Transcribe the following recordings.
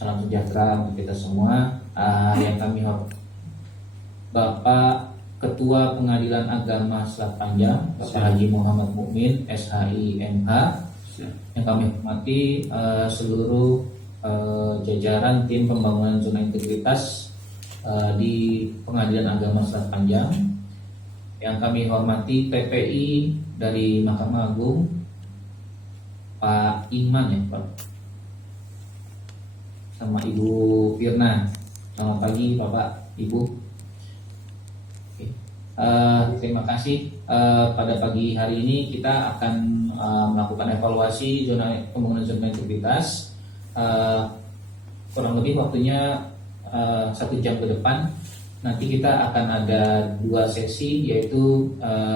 Salam sejahtera untuk kita semua. Yang kami hormati Bapak Ketua Pengadilan Agama Selat Panjang, Bapak Haji Muhammad Mukmin, SHI MH. Yang kami hormati seluruh jajaran tim pembangunan zona integritas di Pengadilan Agama Selat Panjang. Yang kami hormati PPI dari Mahkamah Agung, Pak Iman ya Pak, sama Ibu Firna. Selamat pagi Bapak Ibu. Oke. Terima kasih. Pada pagi hari ini kita akan melakukan evaluasi pembangunan zona integritas. Kurang lebih waktunya 1 jam ke depan. Nanti kita akan ada 2 sesi, yaitu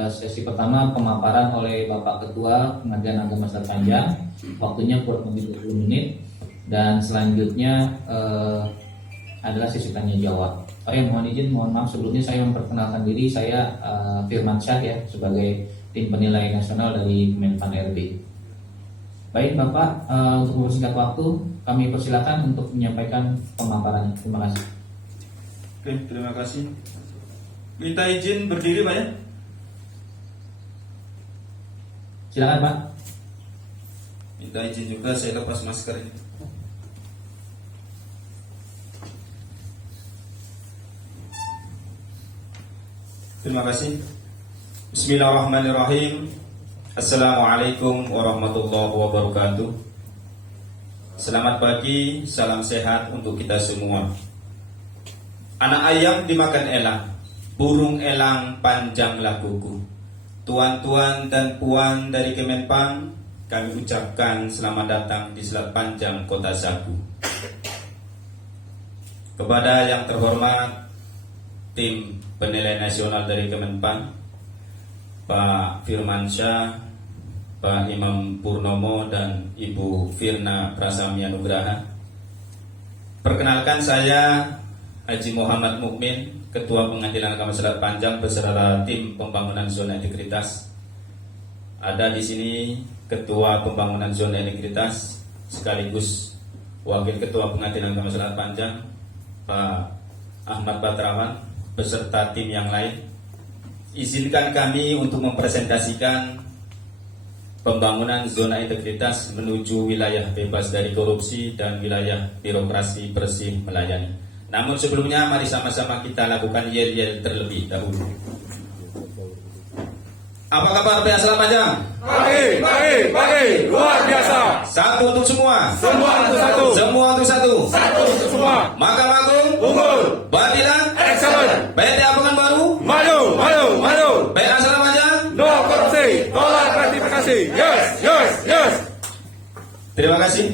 sesi pertama pemaparan oleh Bapak Ketua Pengadilan Agama Selat Panjang, waktunya kurang lebih 20 menit, dan selanjutnya adalah sesi tanya jawab. Mohon izin, mohon maaf sebelumnya saya memperkenalkan diri, saya Firman Syah ya, sebagai tim penilai nasional dari Kemenpan RB. Baik Bapak, untuk mempersingkat waktu, kami persilakan untuk menyampaikan pemaparannya. Terima kasih. Oke, terima kasih. Minta izin berdiri Pak ya. Silakan Pak. Minta izin juga, saya lepas masker ini. Terima kasih. Bismillahirrahmanirrahim. Assalamualaikum warahmatullahi wabarakatuh. Selamat pagi, salam sehat untuk kita semua. Anak ayam dimakan elang, burung elang panjanglah kuku. Tuan-tuan dan puan dari Kemenpan, kami ucapkan selamat datang di Selat Panjang, Kota Sabu. Kepada yang terhormat tim penilai nasional dari Kemenpan, Pak Firman Syah, Pak Imam Purnomo, dan Ibu Firna Prasamya Nugraha. Perkenalkan, saya Haji Muhammad Mukmin, Ketua Pengadilan Agama Selat Panjang beserta tim pembangunan zona integritas. Ada di sini Ketua Pembangunan Zona Integritas sekaligus Wakil Ketua Pengadilan Agama Selat Panjang, Pak Ahmad Batrawan, beserta tim yang lain. Izinkan kami untuk mempresentasikan pembangunan zona integritas menuju wilayah bebas dari korupsi dan wilayah birokrasi bersih melayani. Namun sebelumnya mari sama-sama kita lakukan yel-yel terlebih dahulu. Apa kabar PA Selat Panjang? Baik, luar biasa. Satu untuk semua. Semua untuk satu. Semua untuk satu. Satu untuk semua. Mahkamah Agung unggul. Peradilan excellent. PTA Pekanbaru maju. PA Selat Panjang no korupsi, tolak gratifikasi. Yes. Terima kasih.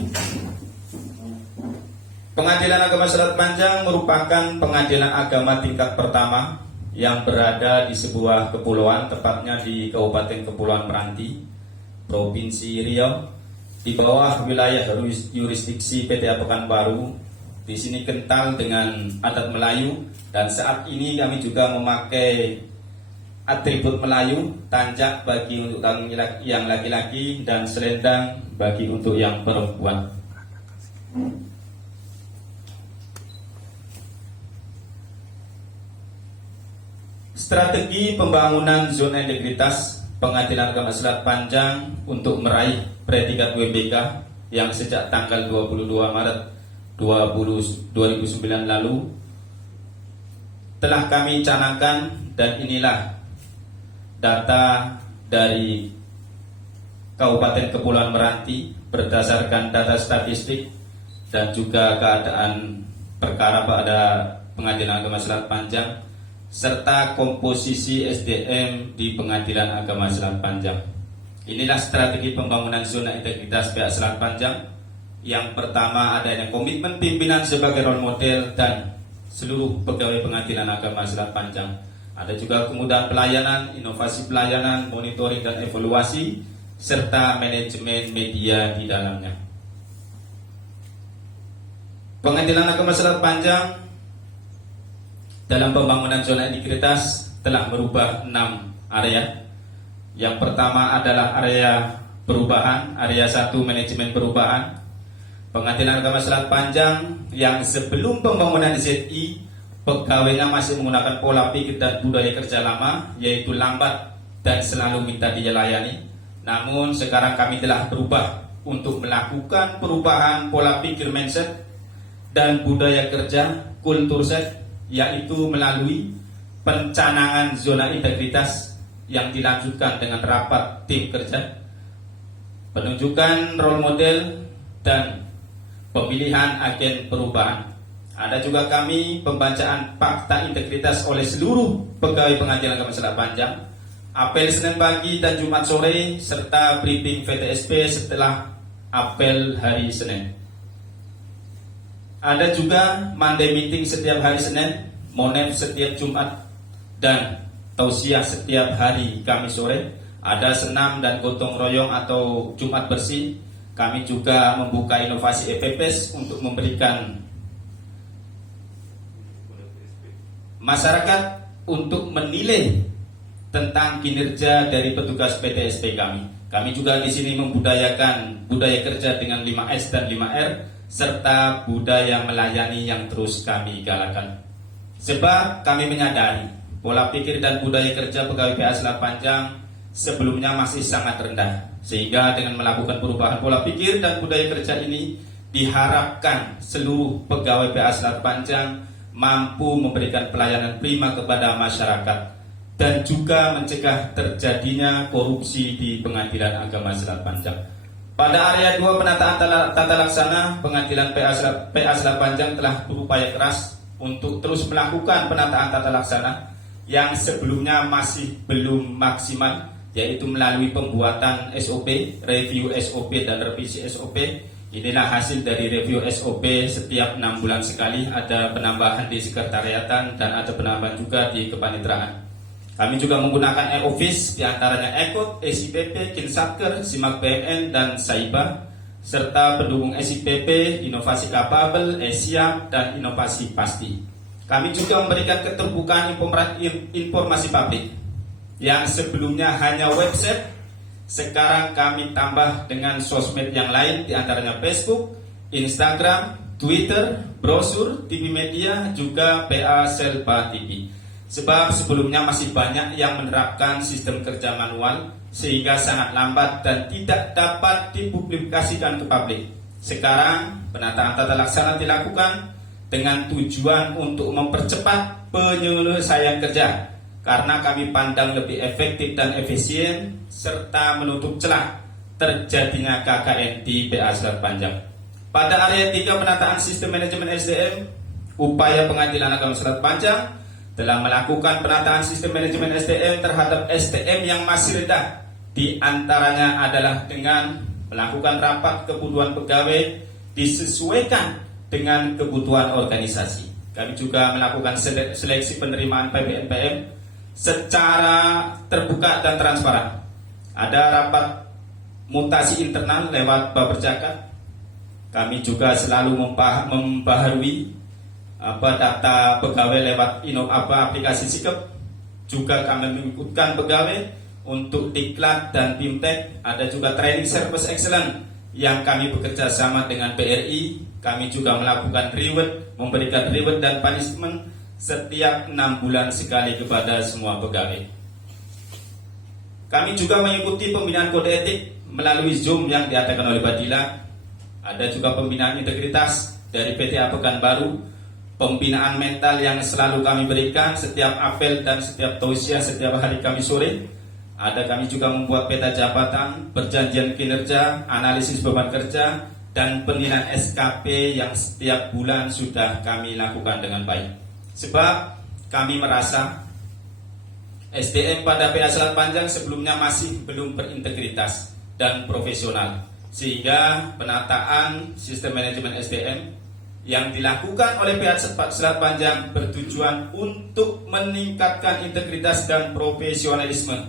Pengadilan Agama Selat Panjang merupakan pengadilan agama tingkat pertama yang berada di sebuah kepulauan, tepatnya di Kabupaten Kepulauan Meranti, Provinsi Riau, di bawah wilayah yurisdiksi PTA Pekanbaru. Di sini kental dengan adat Melayu, dan saat ini kami juga memakai atribut Melayu, tanjak bagi untuk yang laki-laki dan selendang bagi untuk yang perempuan. Strategi pembangunan zona integritas Pengadilan Agama Selat Panjang untuk meraih predikat WBK yang sejak tanggal 22 Maret 2009 lalu telah kami canangkan, dan inilah data dari Kabupaten Kepulauan Meranti berdasarkan data statistik dan juga keadaan perkara pada Pengadilan Agama Selat Panjang serta komposisi SDM di Pengadilan Agama Selat Panjang. Inilah strategi pembangunan zona integritas PA Selat Panjang. Yang pertama, adanya komitmen pimpinan sebagai role model dan seluruh pegawai Pengadilan Agama Selat Panjang. Ada juga kemudahan pelayanan, inovasi pelayanan, monitoring dan evaluasi, serta manajemen media di dalamnya. Pengadilan Agama Selat Panjang dalam pembangunan zona integritas telah merubah 6 area. Yang pertama adalah area perubahan, area 1 manajemen perubahan. Pengadilan Agama Selat Panjang yang sebelum pembangunan ZI, pegawainya masih menggunakan pola pikir dan budaya kerja lama, yaitu lambat dan selalu minta dilayani. Namun sekarang kami telah berubah untuk melakukan perubahan pola pikir mindset dan budaya kerja kultur set, yaitu melalui pencanangan zona integritas yang dilanjutkan dengan rapat tim kerja, penunjukan role model, dan pemilihan agen perubahan. Ada juga kami pembacaan fakta integritas oleh seluruh pegawai Pengadilan Agama Selat Panjang, apel Senin pagi dan Jumat sore, serta briefing VTSP setelah apel hari Senin. Ada juga Monday meeting setiap hari Senin, Monep setiap Jumat, dan tausiah setiap hari Kamis sore. Ada senam dan gotong royong atau Jumat bersih. Kami juga membuka inovasi EPPS untuk memberikan masyarakat untuk menilai tentang kinerja dari petugas PTSP kami. Kami juga di sini membudayakan budaya kerja dengan 5S dan 5R, serta budaya melayani yang terus kami galakan. Sebab kami menyadari pola pikir dan budaya kerja pegawai PA Selat Panjang sebelumnya masih sangat rendah, sehingga dengan melakukan perubahan pola pikir dan budaya kerja ini diharapkan seluruh pegawai PA Selat Panjang mampu memberikan pelayanan prima kepada masyarakat dan juga mencegah terjadinya korupsi di Pengadilan Agama Selat Panjang. Pada area 2 penataan tata laksana, Pengadilan PA Selat Panjang telah berupaya keras untuk terus melakukan penataan tata laksana yang sebelumnya masih belum maksimal, yaitu melalui pembuatan SOP, review SOP, dan revisi SOP. Inilah hasil dari review SOP. Setiap 6 bulan sekali ada penambahan di sekretariatan dan ada penambahan juga di kepaniteraan. Kami juga menggunakan e-office, diantaranya Ekot, SIPP, Kinsatker, Simak BMN, dan Saiba, serta pendukung SIPP, Inovasi Kapabel, Esiap, dan Inovasi Pasti. Kami juga memberikan keterbukaan informasi publik yang sebelumnya hanya website, sekarang kami tambah dengan sosmed yang lain, diantaranya Facebook, Instagram, Twitter, brosur, TV media, juga PA Selpa TV. Sebab sebelumnya masih banyak yang menerapkan sistem kerja manual sehingga sangat lambat dan tidak dapat dipublikasikan ke publik. Sekarang penataan tata laksana dilakukan dengan tujuan untuk mempercepat penyelesaian kerja, karena kami pandang lebih efektif dan efisien serta menutup celah terjadinya KKN di PA Selat Panjang. Pada area 3 penataan sistem manajemen SDM, upaya Pengadilan Agama Selat Panjang telah melakukan penataan sistem manajemen SDM terhadap SDM yang masih rendah. Di antaranya adalah dengan melakukan rapat kebutuhan pegawai disesuaikan dengan kebutuhan organisasi. Kami juga melakukan seleksi penerimaan PBNPM secara terbuka dan transparan. Ada rapat mutasi internal lewat Baperjakat. Kami juga selalu membaharui data pegawai lewat aplikasi Sikep. Juga kami mengikutkan pegawai untuk Diklat dan Bimtek. Ada juga training service excellent yang kami bekerja sama dengan BRI. Kami juga melakukan reward, memberikan reward dan punishment setiap 6 bulan sekali kepada semua pegawai. Kami juga mengikuti pembinaan kode etik melalui Zoom yang diadakan oleh Badila. Ada juga pembinaan integritas dari PTA Pekanbaru, pembinaan mental yang selalu kami berikan setiap apel dan setiap tausiah setiap hari Kamis sore. Ada kami juga membuat peta jabatan, perjanjian kinerja, analisis beban kerja, dan penilaian SKP yang setiap bulan sudah kami lakukan dengan baik. Sebab kami merasa SDM pada PA Selat Panjang sebelumnya masih belum berintegritas dan profesional, sehingga penataan sistem manajemen SDM yang dilakukan oleh PA Selat Panjang bertujuan untuk meningkatkan integritas dan profesionalisme,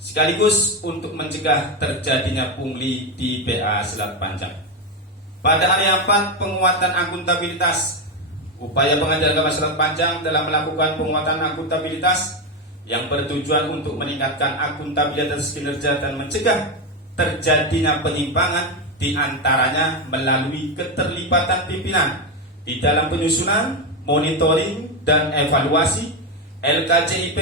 sekaligus untuk mencegah terjadinya pungli di PA Selat Panjang. Pada area 4 penguatan akuntabilitas, upaya Pengadilan Agama Selat Panjang telah melakukan penguatan akuntabilitas yang bertujuan untuk meningkatkan akuntabilitas kinerja dan mencegah terjadinya penyimpangan di antaranya melalui keterlibatan pimpinan di dalam penyusunan, monitoring, dan evaluasi LKJIP,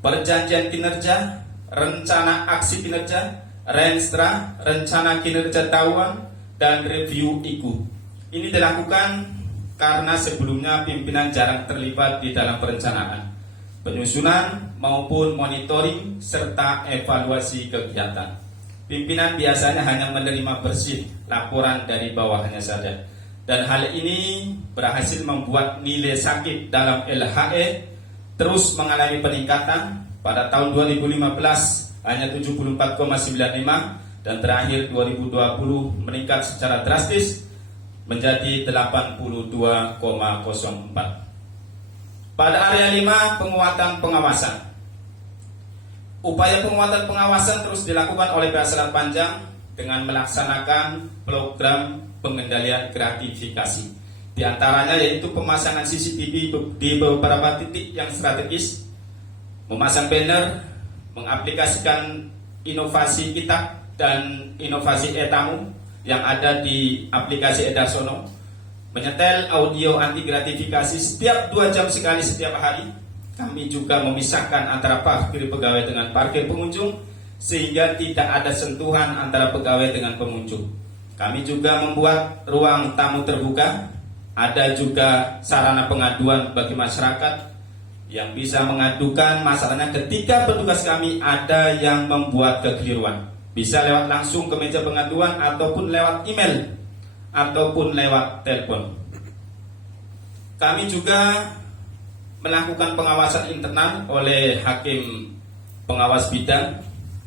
perjanjian kinerja, rencana aksi kinerja, Renstra, rencana kinerja tahunan, dan review IKU. Ini dilakukan karena sebelumnya pimpinan jarang terlibat di dalam perencanaan, penyusunan maupun monitoring serta evaluasi kegiatan. Pimpinan biasanya hanya menerima bersih laporan dari bawahnya saja. Dan hal ini berhasil membuat nilai sakit dalam LHE terus mengalami peningkatan. Pada tahun 2015 hanya 74,95 dan terakhir 2020 meningkat secara drastis menjadi 82,04. Pada area 5, penguatan pengawasan. Upaya penguatan pengawasan terus dilakukan oleh pihak Selat Panjang dengan melaksanakan program pengendalian gratifikasi. Di antaranya yaitu pemasangan CCTV di beberapa titik yang strategis, memasang banner, mengaplikasikan inovasi kitab dan inovasi e-tamu yang ada di aplikasi Edarsono, menyetel audio anti gratifikasi setiap 2 jam sekali setiap hari. Kami juga memisahkan antara parkir pegawai dengan parkir pengunjung sehingga tidak ada sentuhan antara pegawai dengan pengunjung. Kami juga membuat ruang tamu terbuka. Ada juga sarana pengaduan bagi masyarakat yang bisa mengadukan masalahnya ketika petugas kami ada yang membuat kekeliruan. Bisa lewat langsung ke meja pengaduan ataupun lewat email ataupun lewat telepon. Kami juga melakukan pengawasan internal oleh hakim pengawas bidang,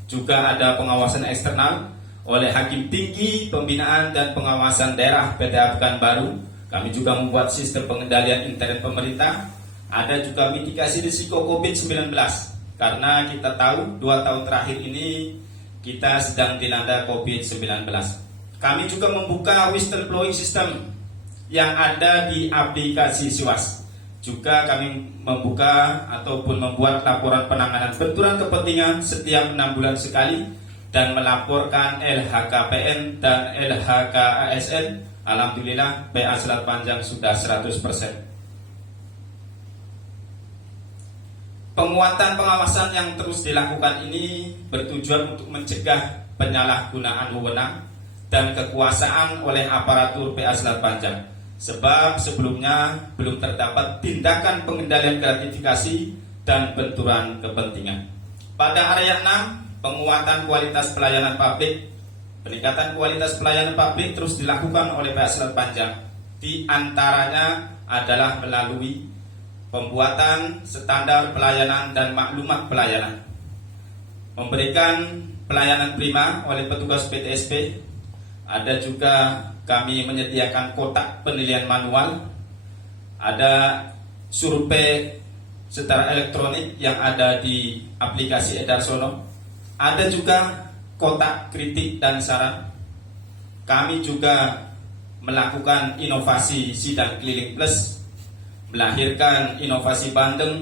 juga ada pengawasan eksternal oleh hakim tinggi pembinaan dan pengawasan daerah PTA Pekanbaru. Kami juga membuat sistem pengendalian internet pemerintah. Ada juga mitigasi risiko COVID-19 karena kita tahu 2 tahun terakhir ini kita sedang dilanda COVID-19. Kami juga membuka whistleblowing system yang ada di aplikasi Siwas. Juga kami membuka ataupun membuat laporan penanganan benturan kepentingan setiap 6 bulan sekali dan melaporkan LHKPN dan LHKASN. Alhamdulillah PA Selat Panjang sudah 100%. Penguatan pengawasan yang terus dilakukan ini bertujuan untuk mencegah penyalahgunaan wewenang dan kekuasaan oleh aparatur PA Selat Panjang. Sebab sebelumnya belum terdapat tindakan pengendalian gratifikasi dan benturan kepentingan. Pada area 6, penguatan kualitas pelayanan publik. Peningkatan kualitas pelayanan publik terus dilakukan oleh PA Selat Panjang. Di antaranya adalah melalui pembuatan standar pelayanan dan maklumat pelayanan, memberikan pelayanan prima oleh petugas PTSP. Ada juga kami menyediakan kotak penilaian manual, ada survei secara elektronik yang ada di aplikasi Edarsono, ada juga kotak kritik dan saran. Kami juga melakukan inovasi sidang keliling plus, melahirkan inovasi bandeng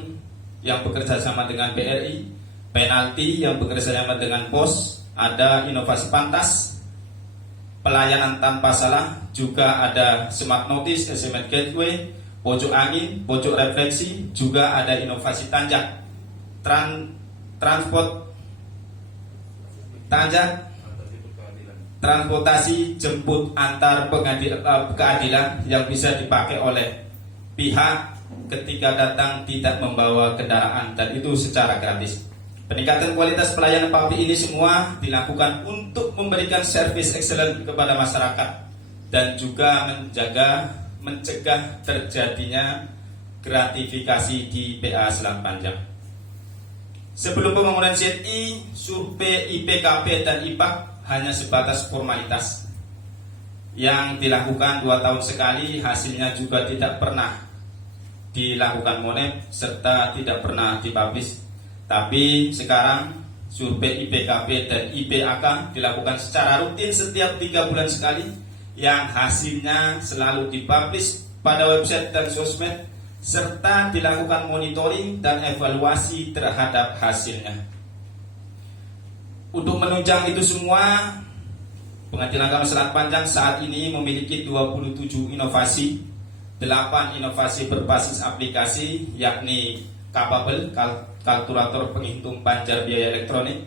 yang bekerja sama dengan BRI, penalti yang bekerja sama dengan POS, ada inovasi pantas, pelayanan tanpa salah, juga ada smart notice, SMS gateway, pojok angin, pojok refleksi, juga ada inovasi tanjak, transportasi jemput antar keadilan yang bisa dipakai oleh pihak ketika datang tidak membawa kendaraan, dan itu secara gratis. Peningkatan kualitas pelayanan publik ini semua dilakukan untuk memberikan service excellent kepada masyarakat dan juga mencegah terjadinya gratifikasi di PA Selat Panjang. Sebelum pembangunan ZI, survei IPKP dan IPAK hanya sebatas formalitas yang dilakukan 2 tahun sekali, hasilnya juga tidak pernah dilakukan monet serta tidak pernah dipublish. Tapi sekarang survei IPKP dan IPAK dilakukan secara rutin setiap 3 bulan sekali, yang hasilnya selalu dipublish pada website dan sosmed, serta dilakukan monitoring dan evaluasi terhadap hasilnya. Untuk menunjang itu semua, Pengadilan Agama Selat Panjang saat ini memiliki 27 inovasi, 8 inovasi berbasis aplikasi, yakni Capable, kalkulator penghitung panjar biaya elektronik,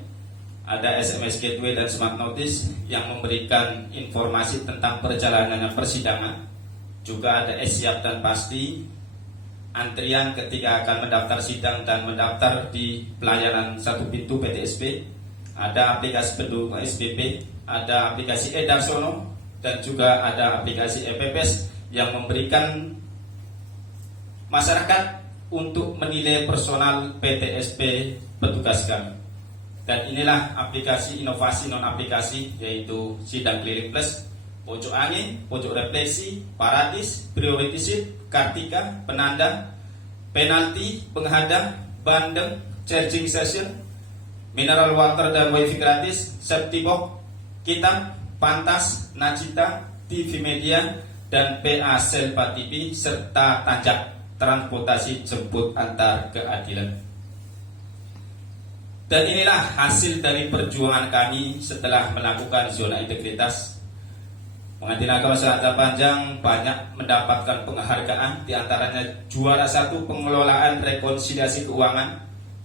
ada SMS Gateway dan Smart Notice yang memberikan informasi tentang perjalanannya persidangan, juga ada siap dan pasti, antrian ketika akan mendaftar sidang dan mendaftar di pelayanan satu pintu PTSP, ada aplikasi pendukung SPP, ada aplikasi Edarsono, dan juga ada aplikasi EPPS yang memberikan masyarakat untuk menilai personal PTSP petugas kami. Dan inilah aplikasi inovasi non aplikasi, yaitu Sidang Keliling Plus, Pojok Angin, Pojok Refleksi, Paradis, Priority Sheet, Kartika, Penanda, Penalti, Penghadang, Bandeng, Charging Session, Mineral Water dan Wifi gratis, Safety Box, Kitab, Pantas, Najita, TV Media, dan PA Selpa TV, serta Tanjak, transportasi jemput antar keadilan. Dan inilah hasil dari perjuangan kami setelah melakukan zona integritas. Pengadilan Agama Selat Panjang banyak mendapatkan penghargaan, diantaranya juara 1 pengelolaan rekonsiliasi keuangan,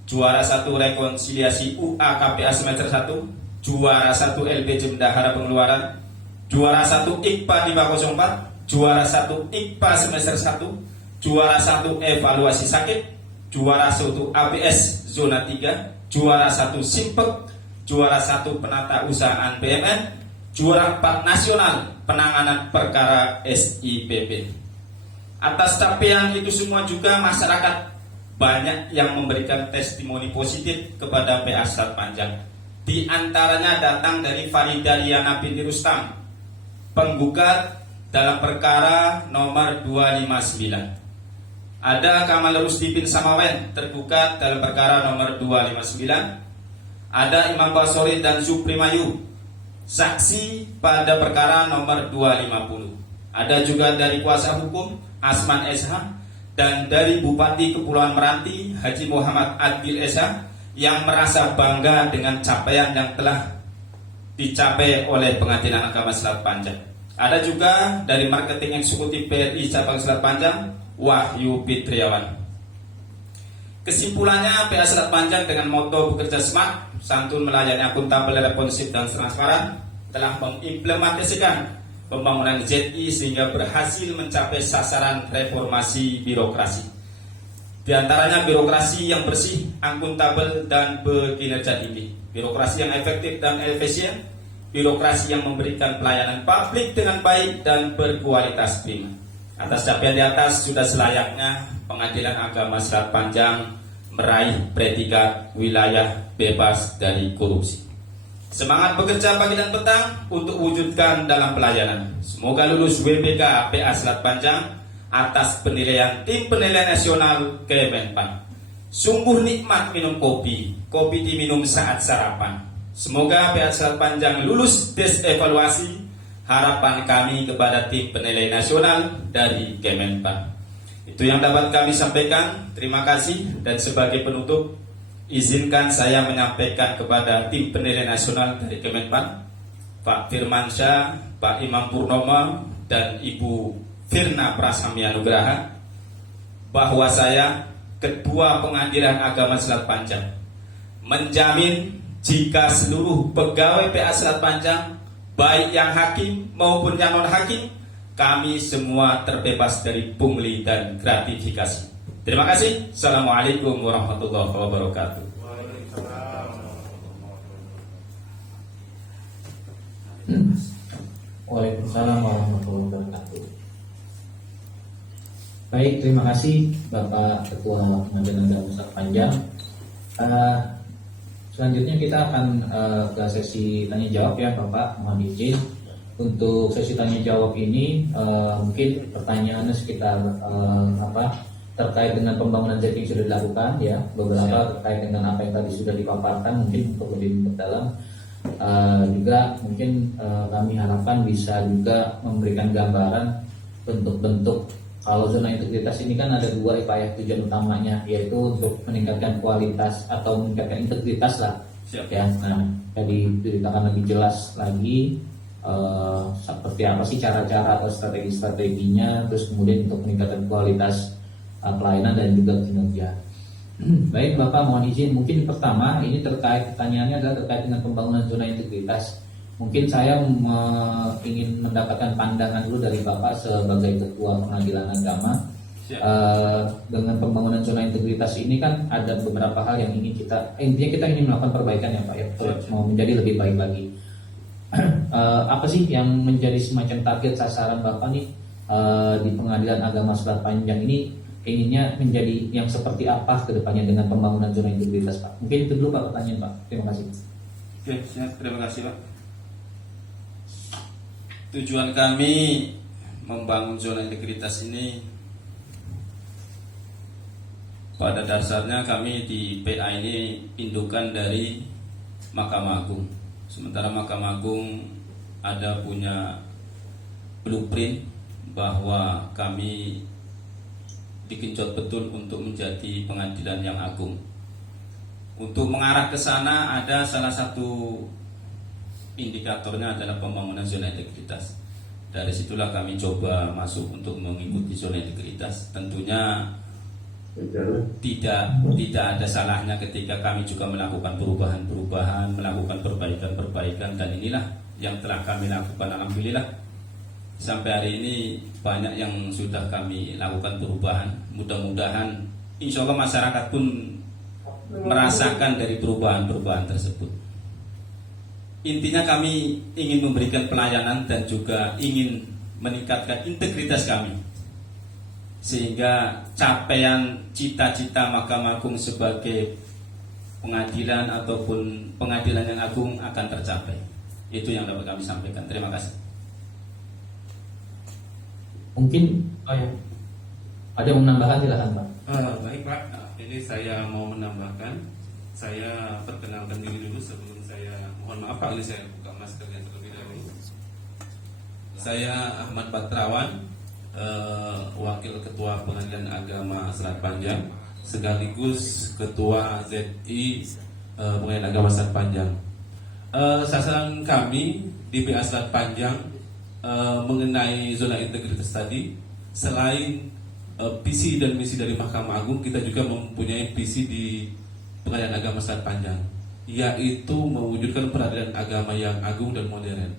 juara 1 rekonsiliasi UA-KPA semester 1, juara 1 LPJ Bendahara Pengeluaran, juara 1 IKPA 504, juara 1 IKPA semester 1, juara 1 evaluasi sakit, juara 1 ABS zona 3, juara 1 Simpek, juara 1 penata usahaan BMN, juara 4 nasional penanganan perkara SIPP. Atas capaian itu semua juga masyarakat banyak yang memberikan testimoni positif kepada PA Selat Panjang. Di antaranya datang dari Farida Riana binti Rustam, penggugat dalam perkara nomor 259. Ada Kamal Rusdi bin Samawen, tergugat dalam perkara nomor 259. Ada Imam Basori dan Suprimayu, saksi pada perkara nomor 250. Ada juga dari kuasa hukum Asman SH dan dari Bupati Kepulauan Meranti Haji Muhammad Adil SH yang merasa bangga dengan capaian yang telah dicapai oleh Pengadilan Agama Selat Panjang. Ada juga dari Marketing Eksekutif BRI Cabang Selat Panjang Wahyu Fitriawan. Kesimpulannya, PA Selat Panjang dengan moto bekerja smart, santun, melayani, akuntabel, responsif, dan transparan telah mengimplementasikan pembangunan ZI sehingga berhasil mencapai sasaran reformasi birokrasi. Di antaranya birokrasi yang bersih, akuntabel, dan berkinerja tinggi, birokrasi yang efektif dan efisien, birokrasi yang memberikan pelayanan publik dengan baik dan berkualitas prima. Atas capaian di atas sudah selayaknya Pengadilan Agama Selat Panjang meraih predikat wilayah bebas dari korupsi. Semangat bekerja pagi dan petang untuk wujudkan dalam pelayanan. Semoga lulus WBK PA Selat Panjang atas penilaian tim penilai nasional Kemenpan. Sungguh nikmat minum kopi, kopi diminum saat sarapan. Semoga PA Selat Panjang lulus tes evaluasi. Harapan kami kepada tim penilai nasional dari Kemenpan. Itu yang dapat kami sampaikan. Terima kasih, dan sebagai penutup izinkan saya menyampaikan kepada tim penilai nasional dari Kemenpan, Pak Firmansyah, Pak Imam Purnomo, dan Ibu Firna Prasamya Nugraha, bahwa saya Ketua Pengadilan Agama Selat Panjang menjamin jika seluruh pegawai PA Selat Panjang, baik yang hakim maupun yang non hakim, kami semua terbebas dari pungli dan gratifikasi. Terima kasih. Assalamualaikum warahmatullahi wabarakatuh. Waalaikumsalam warahmatullahi wabarakatuh. Baik, terima kasih Bapak Ketua Pengadilan Agama Selat Panjang. Selanjutnya kita akan ke sesi tanya jawab ya Bapak, mohon izin. Untuk sesi tanya jawab ini mungkin pertanyaannya sekitar terkait dengan pembangunan ZI yang sudah dilakukan ya, beberapa terkait dengan apa yang tadi sudah dipaparkan, mungkin untuk lebih mendalam. Juga mungkin kami harapkan bisa juga memberikan gambaran bentuk-bentuk. Kalau zona integritas ini kan ada dua tujuan utamanya, yaitu untuk meningkatkan kualitas atau meningkatkan integritas lah. Siap. Ya, nah, tadi diceritakan lebih jelas lagi seperti apa sih cara-cara atau strategi-strateginya, terus kemudian untuk meningkatkan kualitas pelayanan dan juga kinerja. Baik Bapak, mohon izin, mungkin pertama ini pertanyaannya adalah terkait dengan pembangunan zona integritas. Mungkin saya ingin mendapatkan pandangan dulu dari Bapak sebagai Ketua Pengadilan Agama. Dengan pembangunan zona integritas ini kan ada beberapa hal yang ingin intinya kita ingin melakukan perbaikan ya Pak ya, mau menjadi lebih baik lagi. Apa sih yang menjadi semacam target sasaran Bapak nih di Pengadilan Agama Selat Panjang ini, inginnya menjadi yang seperti apa ke depannya dengan pembangunan zona integritas Pak? Mungkin itu dulu Pak pertanyaan Pak. Terima kasih. Oke, siap. Terima kasih Pak. Tujuan kami membangun zona integritas ini, pada dasarnya kami di PA ini indukan dari Mahkamah Agung. Sementara Mahkamah Agung ada punya blueprint bahwa kami digenjot betul untuk menjadi pengadilan yang agung. Untuk mengarah ke sana ada salah satu indikatornya adalah pembangunan zona integritas. Dari situlah kami coba masuk untuk mengikuti zona integritas. Tentunya tidak ada salahnya ketika kami juga melakukan perubahan-perubahan, melakukan perbaikan-perbaikan, dan inilah yang telah kami lakukan. Alhamdulillah sampai hari ini banyak yang sudah kami lakukan perubahan. Mudah-mudahan insya Allah masyarakat pun merasakan dari perubahan-perubahan tersebut. Intinya kami ingin memberikan pelayanan dan juga ingin meningkatkan integritas kami, sehingga capaian cita-cita Mahkamah Agung sebagai pengadilan ataupun pengadilan yang agung akan tercapai. Itu yang dapat kami sampaikan. Terima kasih. Mungkin ada yang menambahkan, silakan Pak. Baik Pak, ini saya mau menambahkan. Saya perkenalkan diri dulu sebelum saya, mohon maaf Pak, ini saya buka maskernya terlebih dahulu. Saya Ahmad Batrawan, Wakil Ketua Pengadilan Agama Selat Panjang, sekaligus Ketua ZI Pengadilan Agama Selat Panjang. Sasaran kami di PA Selat Panjang mengenai zona integritas tadi, selain visi dan misi dari Mahkamah Agung, kita juga mempunyai visi di Pengadilan Agama Selat Panjang, yaitu mewujudkan peradilan agama yang agung dan modern.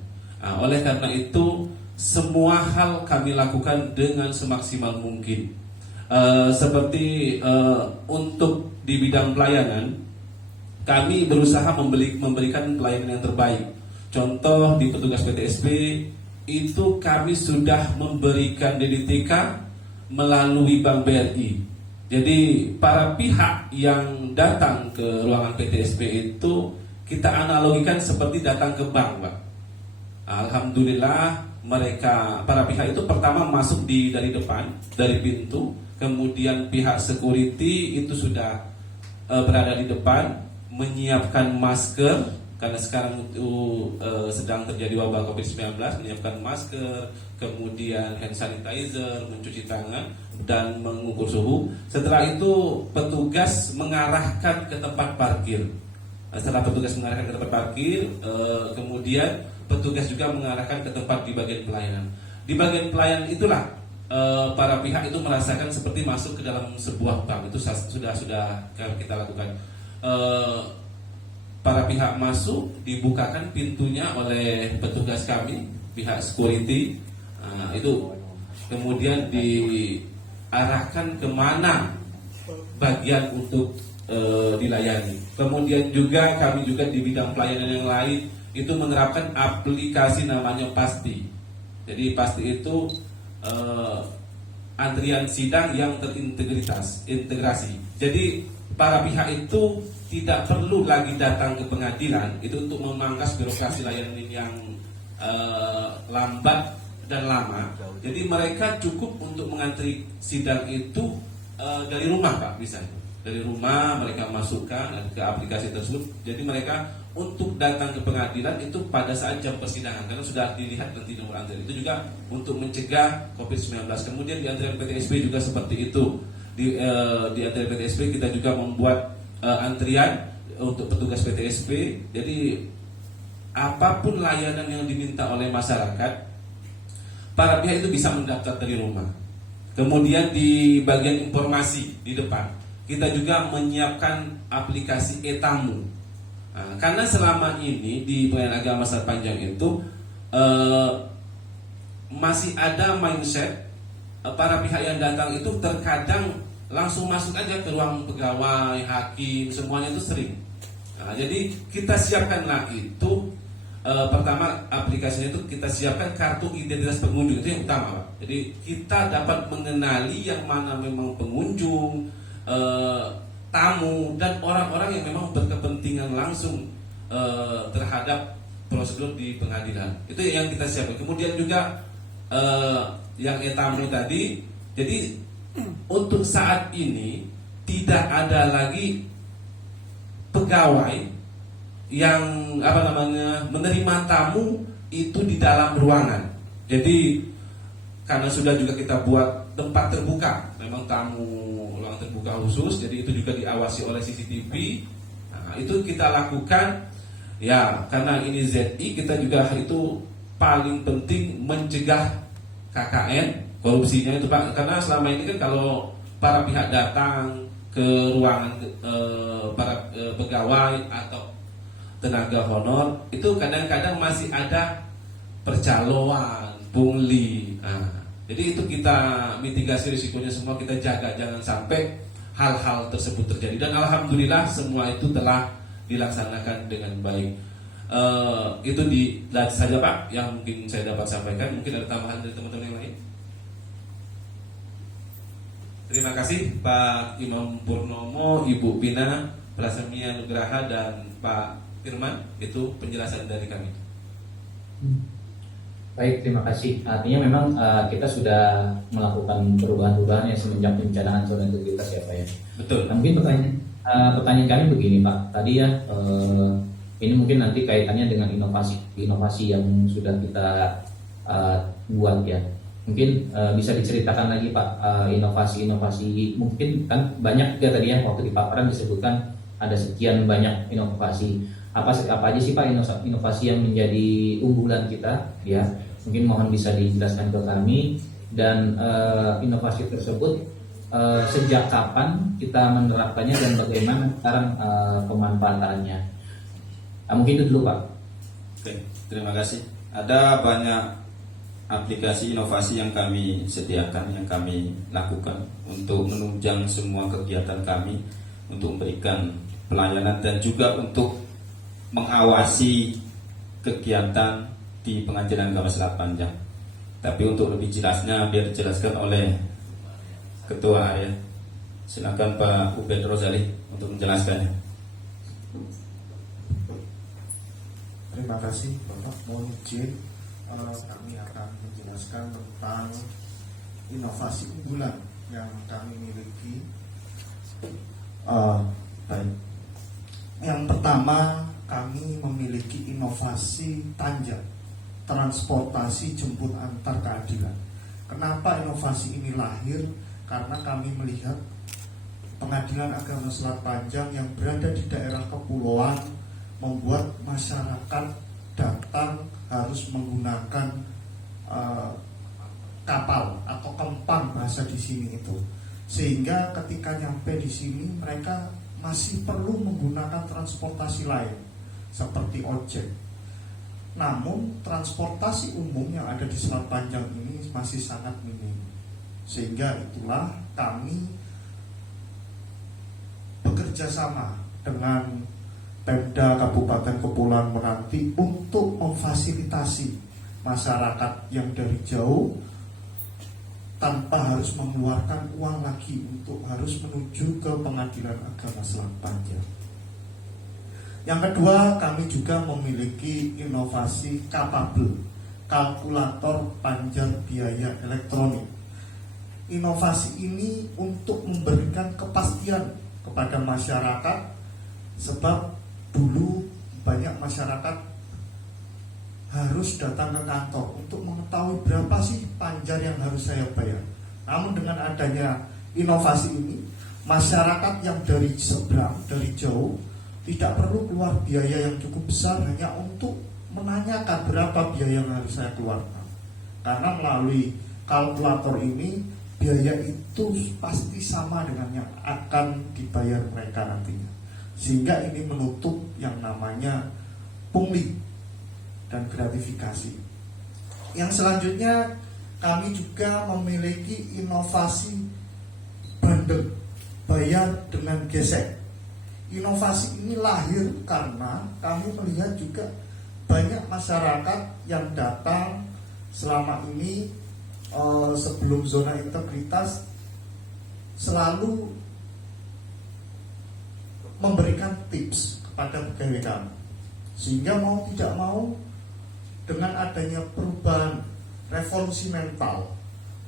Oleh karena itu, semua hal kami lakukan dengan semaksimal mungkin. Seperti untuk di bidang pelayanan, kami berusaha memberikan pelayanan yang terbaik. Contoh di petugas PTSP itu kami sudah memberikan DDTK melalui Bank BRI. Jadi para pihak yang datang ke ruangan PTSP itu kita analogikan seperti datang ke bank, Pak. Alhamdulillah mereka, para pihak itu pertama masuk dari depan, dari pintu, kemudian pihak security itu sudah berada di depan, menyiapkan masker, karena sekarang itu sedang terjadi wabah COVID-19, menyiapkan masker, kemudian hand sanitizer, mencuci tangan, dan mengukur suhu. Setelah itu petugas mengarahkan ke tempat parkir. Setelah petugas mengarahkan ke tempat parkir, kemudian petugas juga mengarahkan ke tempat di bagian pelayanan. Di bagian pelayanan itulah para pihak itu merasakan seperti masuk ke dalam sebuah bank. Itu sudah kita lakukan. Para pihak masuk, dibukakan pintunya oleh petugas kami, pihak security. Itu kemudian diarahkan kemana bagian untuk dilayani. Kemudian juga kami juga di bidang pelayanan yang lain itu menerapkan aplikasi namanya Pasti. Jadi Pasti itu antrian sidang yang integrasi. Jadi para pihak itu tidak perlu lagi datang ke pengadilan itu untuk memangkas birokrasi layanan yang lambat dan lama. Jadi mereka cukup untuk mengantri sidang itu dari rumah, Pak, bisa. Dari rumah mereka masukkan ke aplikasi tersebut. Jadi mereka untuk datang ke pengadilan itu pada saat jam persidangan, karena sudah dilihat nanti nomor antrian. Itu juga untuk mencegah COVID-19. Kemudian di antrian PTSP juga seperti itu. Di antrian PTSP kita juga membuat antrian untuk petugas PTSP. Jadi apapun layanan yang diminta oleh masyarakat, para pihak itu bisa mendaftar dari rumah. Kemudian di bagian informasi di depan, kita juga menyiapkan aplikasi e-tamu. Nah, karena selama ini di Pengadilan Agama Selat Panjang itu masih ada mindset para pihak yang datang itu terkadang langsung masuk aja ke ruang pegawai, hakim, semuanya itu sering. Nah, jadi kita siapkanlah itu pertama aplikasinya itu kita siapkan kartu identitas pengunjung, itu yang utama, Pak. Jadi kita dapat mengenali yang mana memang pengunjung, tamu, dan orang-orang yang memang berkepentingan langsung terhadap prosedur di pengadilan. Itu yang kita siapkan. Kemudian juga yang e-tamu tadi, jadi untuk saat ini tidak ada lagi pegawai yang menerima tamu itu di dalam ruangan. Jadi karena sudah juga kita buat tempat terbuka, memang tamu ruang terbuka khusus, jadi itu juga diawasi oleh CCTV. Nah, itu kita lakukan ya, karena ini ZI, kita juga itu paling penting mencegah KKN korupsinya itu, Pak. Karena selama ini kan kalau para pihak datang ke ruangan para pegawai atau tenaga honor itu kadang-kadang masih ada percaloan, pungli. Nah, jadi itu kita mitigasi risikonya semua, kita jaga jangan sampai hal-hal tersebut terjadi. Dan alhamdulillah semua itu telah dilaksanakan dengan baik. Itu saja, Pak, yang mungkin saya dapat sampaikan. Mungkin ada tambahan dari teman-teman yang lain. Terima kasih Pak Imam Purnomo, Ibu Pina Prasemia Nugraha, dan Pak Firman. Itu penjelasan dari kami. Baik, terima kasih. Artinya memang kita sudah melakukan perubahan-perubahan yang semenjak perencanaan zona integritas ya Pak ya. Betul. Nah, mungkin pertanyaan kami begini Pak. Tadi ya ini mungkin nanti kaitannya dengan inovasi yang sudah kita buat ya. Mungkin bisa diceritakan lagi Pak, inovasi-inovasi mungkin kan banyak juga tadi ya waktu di paparan disebutkan ada sekian banyak inovasi. Apa aja sih Pak inovasi yang menjadi unggulan kita ya? Mungkin mohon bisa dijelaskan ke kami, dan inovasi tersebut sejak kapan kita menerapkannya dan bagaimana sekarang pemanfaatannya. Mungkin itu dulu Pak. Oke, terima kasih. Ada banyak aplikasi inovasi yang kami sediakan, yang kami lakukan untuk menunjang semua kegiatan kami, untuk memberikan pelayanan dan juga untuk mengawasi kegiatan di Pengadilan Agama Selat Panjang. Tapi untuk lebih jelasnya biar dijelaskan oleh Ketua ya. Silakan Pak Ubed Rozali untuk menjelaskannya. Terima kasih Bapak. Mohon izin kami akan menjelaskan tentang inovasi unggulan yang kami miliki. Baik. Yang pertama, kami memiliki inovasi Tanja, transportasi jemput antar keadilan. Kenapa inovasi ini lahir? Karena kami melihat Pengadilan Agama Selat Panjang yang berada di daerah kepulauan membuat masyarakat datang harus menggunakan kapal atau kempang bahasa di sini itu, sehingga ketika nyampe di sini mereka masih perlu menggunakan transportasi lain seperti ojek. Namun transportasi umum yang ada di Selat Panjang ini masih sangat minim, sehingga itulah kami bekerja sama dengan Pemda Kabupaten Kepulauan Meranti untuk memfasilitasi masyarakat yang dari jauh tanpa harus mengeluarkan uang lagi untuk harus menuju ke Pengadilan Agama Selat Panjang. Yang kedua, kami juga memiliki inovasi Kapabel, kalkulator panjar biaya elektronik. Inovasi ini untuk memberikan kepastian kepada masyarakat, sebab dulu banyak masyarakat harus datang ke kantor untuk mengetahui berapa sih panjar yang harus saya bayar. Namun dengan adanya inovasi ini, masyarakat yang dari seberang, dari jauh, tidak perlu keluar biaya yang cukup besar hanya untuk menanyakan berapa biaya yang harus saya keluarkan. Karena melalui kalkulator ini biaya itu pasti sama dengan yang akan dibayar mereka nantinya. Sehingga ini menutup yang namanya pungli dan gratifikasi. Yang selanjutnya kami juga memiliki inovasi bundle bayar dengan gesek. Inovasi ini lahir karena kami melihat juga banyak masyarakat yang datang selama ini sebelum zona integritas selalu memberikan tips kepada pegawai kami, sehingga mau tidak mau dengan adanya perubahan revolusi mental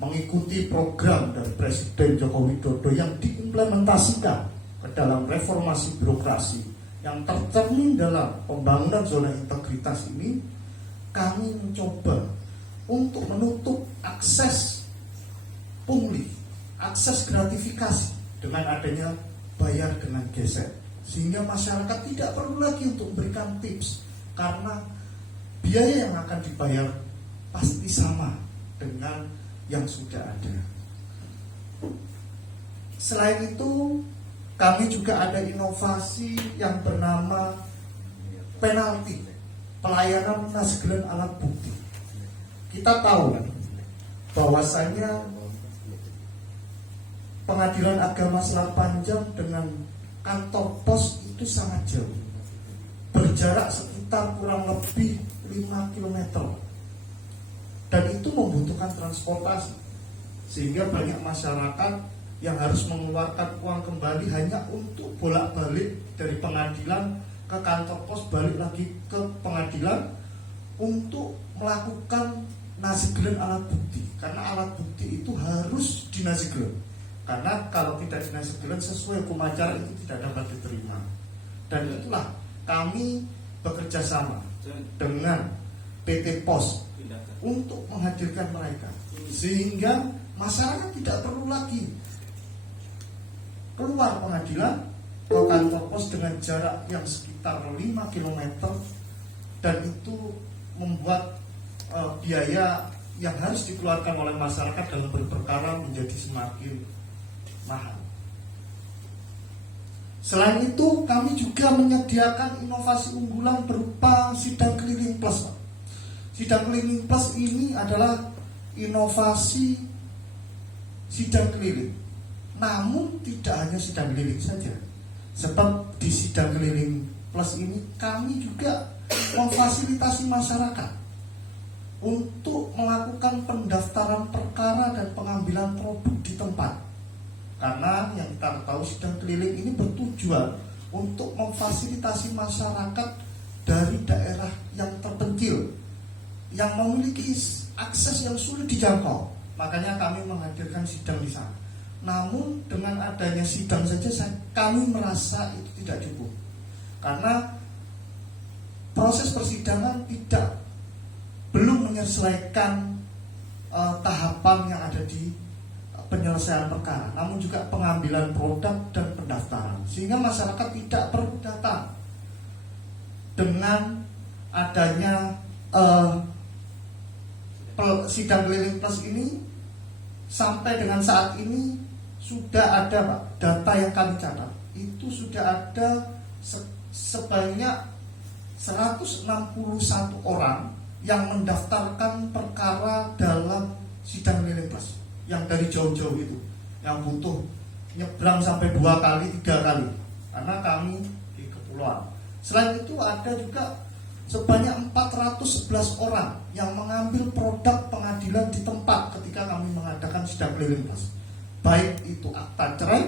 mengikuti program dari Presiden Joko Widodo yang diimplementasikan ke dalam reformasi birokrasi yang tercermin dalam pembangunan zona integritas ini, kami mencoba untuk menutup akses pungli, akses gratifikasi dengan adanya bayar dengan gesek, sehingga masyarakat tidak perlu lagi untuk memberikan tips karena biaya yang akan dibayar pasti sama dengan yang sudah ada. Selain itu, kami juga ada inovasi yang bernama penalti, pelayanan nasgelan alat bukti. Kita tahu bahwasanya Pengadilan Agama Selat Panjang dengan kantor pos itu sangat jauh, berjarak sekitar kurang lebih 5 km, dan itu membutuhkan transportasi, sehingga banyak masyarakat yang harus mengeluarkan uang kembali hanya untuk bolak-balik dari pengadilan ke kantor pos, balik lagi ke pengadilan untuk melakukan nasgelan alat bukti, karena alat bukti itu harus dinasgelan. Karena kalau tidak dinasgelan sesuai hukum acara itu tidak dapat diterima. Dan itulah kami bekerja sama dengan PT Pos untuk menghadirkan mereka, sehingga masyarakat tidak perlu lagi keluar pengadilan ke kantor pos dengan jarak yang sekitar 5 km, dan itu membuat biaya yang harus dikeluarkan oleh masyarakat dalam berperkara menjadi semakin mahal. Selain itu, kami juga menyediakan inovasi unggulan berupa sidang keliling plus. Sidang keliling plus ini adalah inovasi sidang keliling. Namun tidak hanya sidang keliling saja, sebab di sidang keliling plus ini kami juga memfasilitasi masyarakat untuk melakukan pendaftaran perkara dan pengambilan produk di tempat. Karena yang kita tahu sidang keliling ini bertujuan untuk memfasilitasi masyarakat dari daerah yang terpencil, yang memiliki akses yang sulit dijangkau. Makanya kami menghadirkan sidang di sana. Namun dengan adanya sidang saja kami merasa itu tidak cukup, karena proses persidangan belum menyelesaikan tahapan yang ada di penyelesaian perkara, namun juga pengambilan produk dan pendaftaran, sehingga masyarakat tidak perlu datang. Dengan adanya sidang keliling plus ini, sampai dengan saat ini sudah ada, Pak, data yang kami catat itu sudah ada sebanyak 161 orang yang mendaftarkan perkara dalam sidang keliling plus, yang dari jauh-jauh itu, yang butuh nyebrang sampai 2 kali, 3 kali, karena kami di kepulauan. Selain itu ada juga sebanyak 411 orang yang mengambil produk pengadilan di tempat ketika kami mengadakan sidang keliling plus, baik itu akta cerai,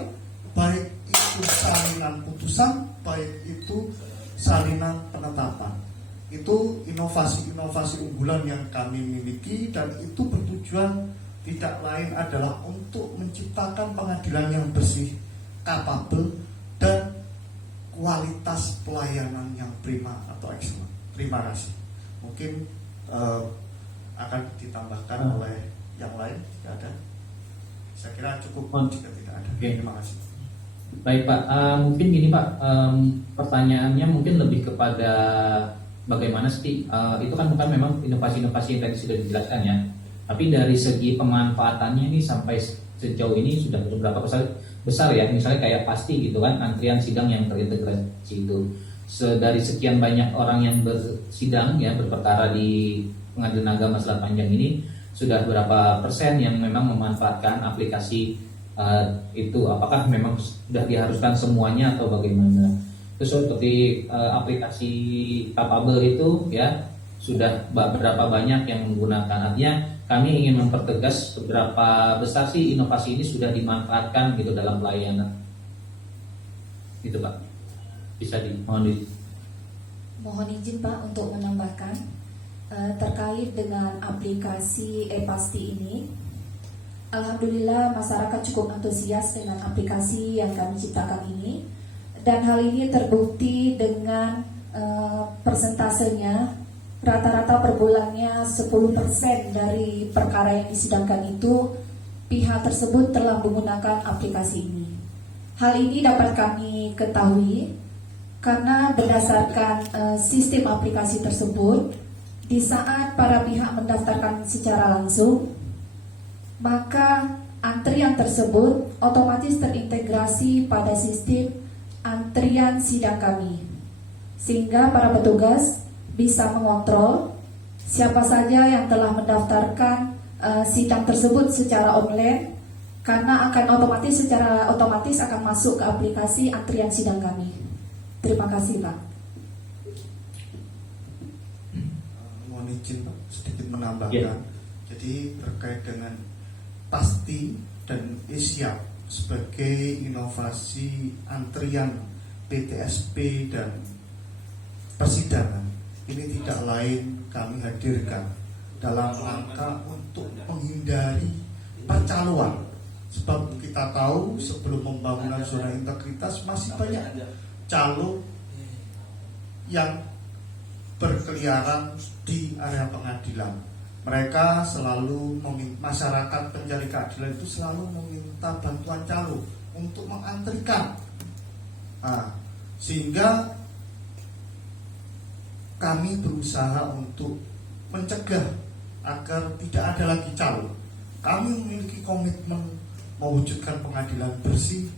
baik itu salinan putusan, baik itu salinan penetapan. Itu inovasi-inovasi unggulan yang kami miliki, dan itu bertujuan tidak lain adalah untuk menciptakan pengadilan yang bersih, kapabel, dan kualitas pelayanan yang prima atau excellent. Terima kasih. Mungkin akan ditambahkan oleh yang lain jika ada. Saya kira cukup jika tidak ada. Terima kasih. Baik Pak, mungkin gini Pak, pertanyaannya mungkin lebih kepada bagaimana sih itu kan bukan memang inovasi-inovasi yang tadi sudah dijelaskan ya, tapi dari segi pemanfaatannya ini sampai sejauh ini sudah berapa besar ya, misalnya kayak pasti gitu kan, antrian sidang yang terintegrasi itu dari sekian banyak orang yang bersidang ya berperkara di Pengadilan Agama Selat Panjang ini, sudah berapa persen yang memang memanfaatkan aplikasi itu, apakah memang sudah diharuskan semuanya atau bagaimana? Terus seperti aplikasi Capable itu ya sudah berapa banyak yang menggunakan, artinya kami ingin mempertegas seberapa besar sih inovasi ini sudah dimanfaatkan gitu dalam pelayanan gitu Pak, bisa Mohon izin Pak untuk menambahkan terkait dengan aplikasi e-pasti ini. Alhamdulillah masyarakat cukup antusias dengan aplikasi yang kami ciptakan ini, dan hal ini terbukti dengan persentasenya rata-rata per bulannya 10% dari perkara yang disidangkan itu pihak tersebut telah menggunakan aplikasi ini. Hal ini dapat kami ketahui karena berdasarkan sistem aplikasi tersebut, di saat para pihak mendaftarkan secara langsung, maka antrian tersebut otomatis terintegrasi pada sistem antrian sidang kami, sehingga para petugas bisa mengontrol siapa saja yang telah mendaftarkan sidang tersebut secara online, karena secara otomatis akan masuk ke aplikasi antrian sidang kami. Terima kasih Pak. Mohon izin Pak, sedikit menambahkan. Ya. Jadi terkait dengan pasti dan isyap sebagai inovasi antrian PTSP dan persidangan, ini tidak lain kami hadirkan dalam rangka untuk menghindari percaloan. Sebab kita tahu sebelum pembangunan zona integritas masih banyak calo yang berkeliaran di area pengadilan. Mereka selalu masyarakat pencari keadilan itu selalu meminta bantuan calo untuk mengantrikan. Sehingga kami berusaha untuk mencegah agar tidak ada lagi calo. Kami memiliki komitmen mewujudkan pengadilan bersih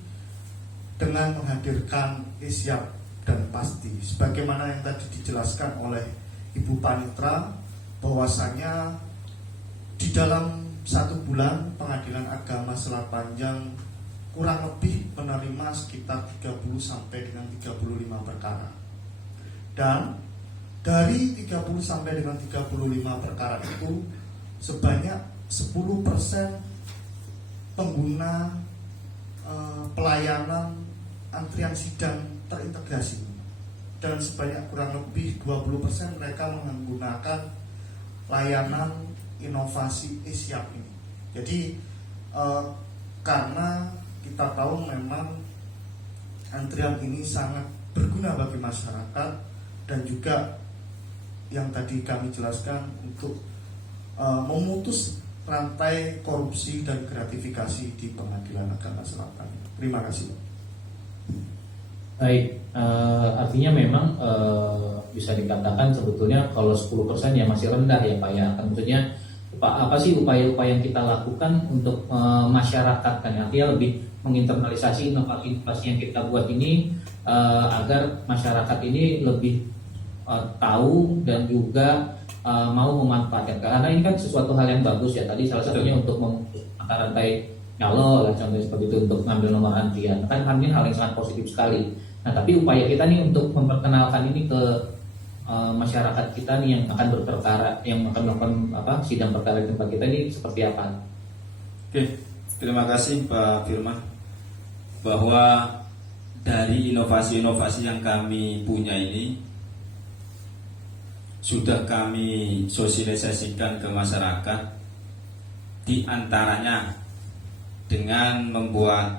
dengan menghadirkan isyap dan pasti, sebagaimana yang tadi dijelaskan oleh Ibu Panitra, bahwasanya di dalam 1 bulan Pengadilan Agama Selat Panjang kurang lebih menerima sekitar 30 sampai dengan 35 perkara, dan dari 30 sampai dengan 35 perkara itu sebanyak 10% pengguna pelayanan antrian sidang terintegrasi, dan sebanyak kurang lebih 20% mereka menggunakan layanan inovasi isyap ini. Jadi karena kita tahu memang antrian ini sangat berguna bagi masyarakat, dan juga yang tadi kami jelaskan untuk memutus rantai korupsi dan gratifikasi di Pengadilan Agama Selatan. Terima kasih. Baik, artinya memang bisa dikatakan sebetulnya kalau 10% ya masih rendah ya Pak ya. Maksudnya apa sih upaya-upaya yang kita lakukan untuk masyarakatkan, artinya lebih menginternalisasi inovasi yang kita buat ini agar masyarakat ini lebih tahu dan juga mau memanfaatkan, karena ini kan sesuatu hal yang bagus ya. Tadi salah satunya untuk memutus mata rantai calo, contohnya seperti itu, untuk mengambil nomor antrian, kan ini hal yang sangat positif sekali. Nah, tapi upaya kita nih untuk memperkenalkan ini ke masyarakat kita nih yang akan berperkara, yang akan melakukan sidang perkara di tempat kita ini seperti apa? Oke, terima kasih Pak Firman, bahwa dari inovasi-inovasi yang kami punya ini sudah kami sosialisasikan ke masyarakat, di antaranya dengan membuat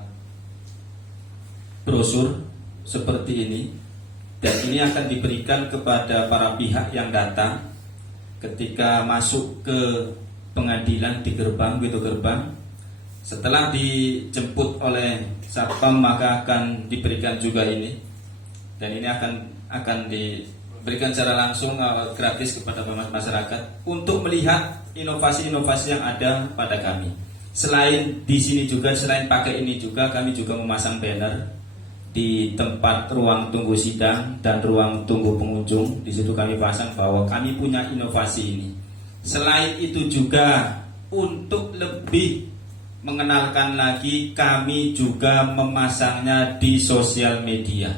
brosur seperti ini, dan ini akan diberikan kepada para pihak yang datang ketika masuk ke pengadilan di gerbang, pintu gerbang. Setelah dijemput oleh satpam maka akan diberikan juga ini, dan ini akan berikan secara langsung gratis kepada masyarakat untuk melihat inovasi-inovasi yang ada pada kami. Selain di sini juga, selain pakai ini juga, kami juga memasang banner di tempat ruang tunggu sidang dan ruang tunggu pengunjung. Di situ kami pasang bahwa kami punya inovasi ini. Selain itu juga untuk lebih mengenalkan lagi, kami juga memasangnya di sosial media.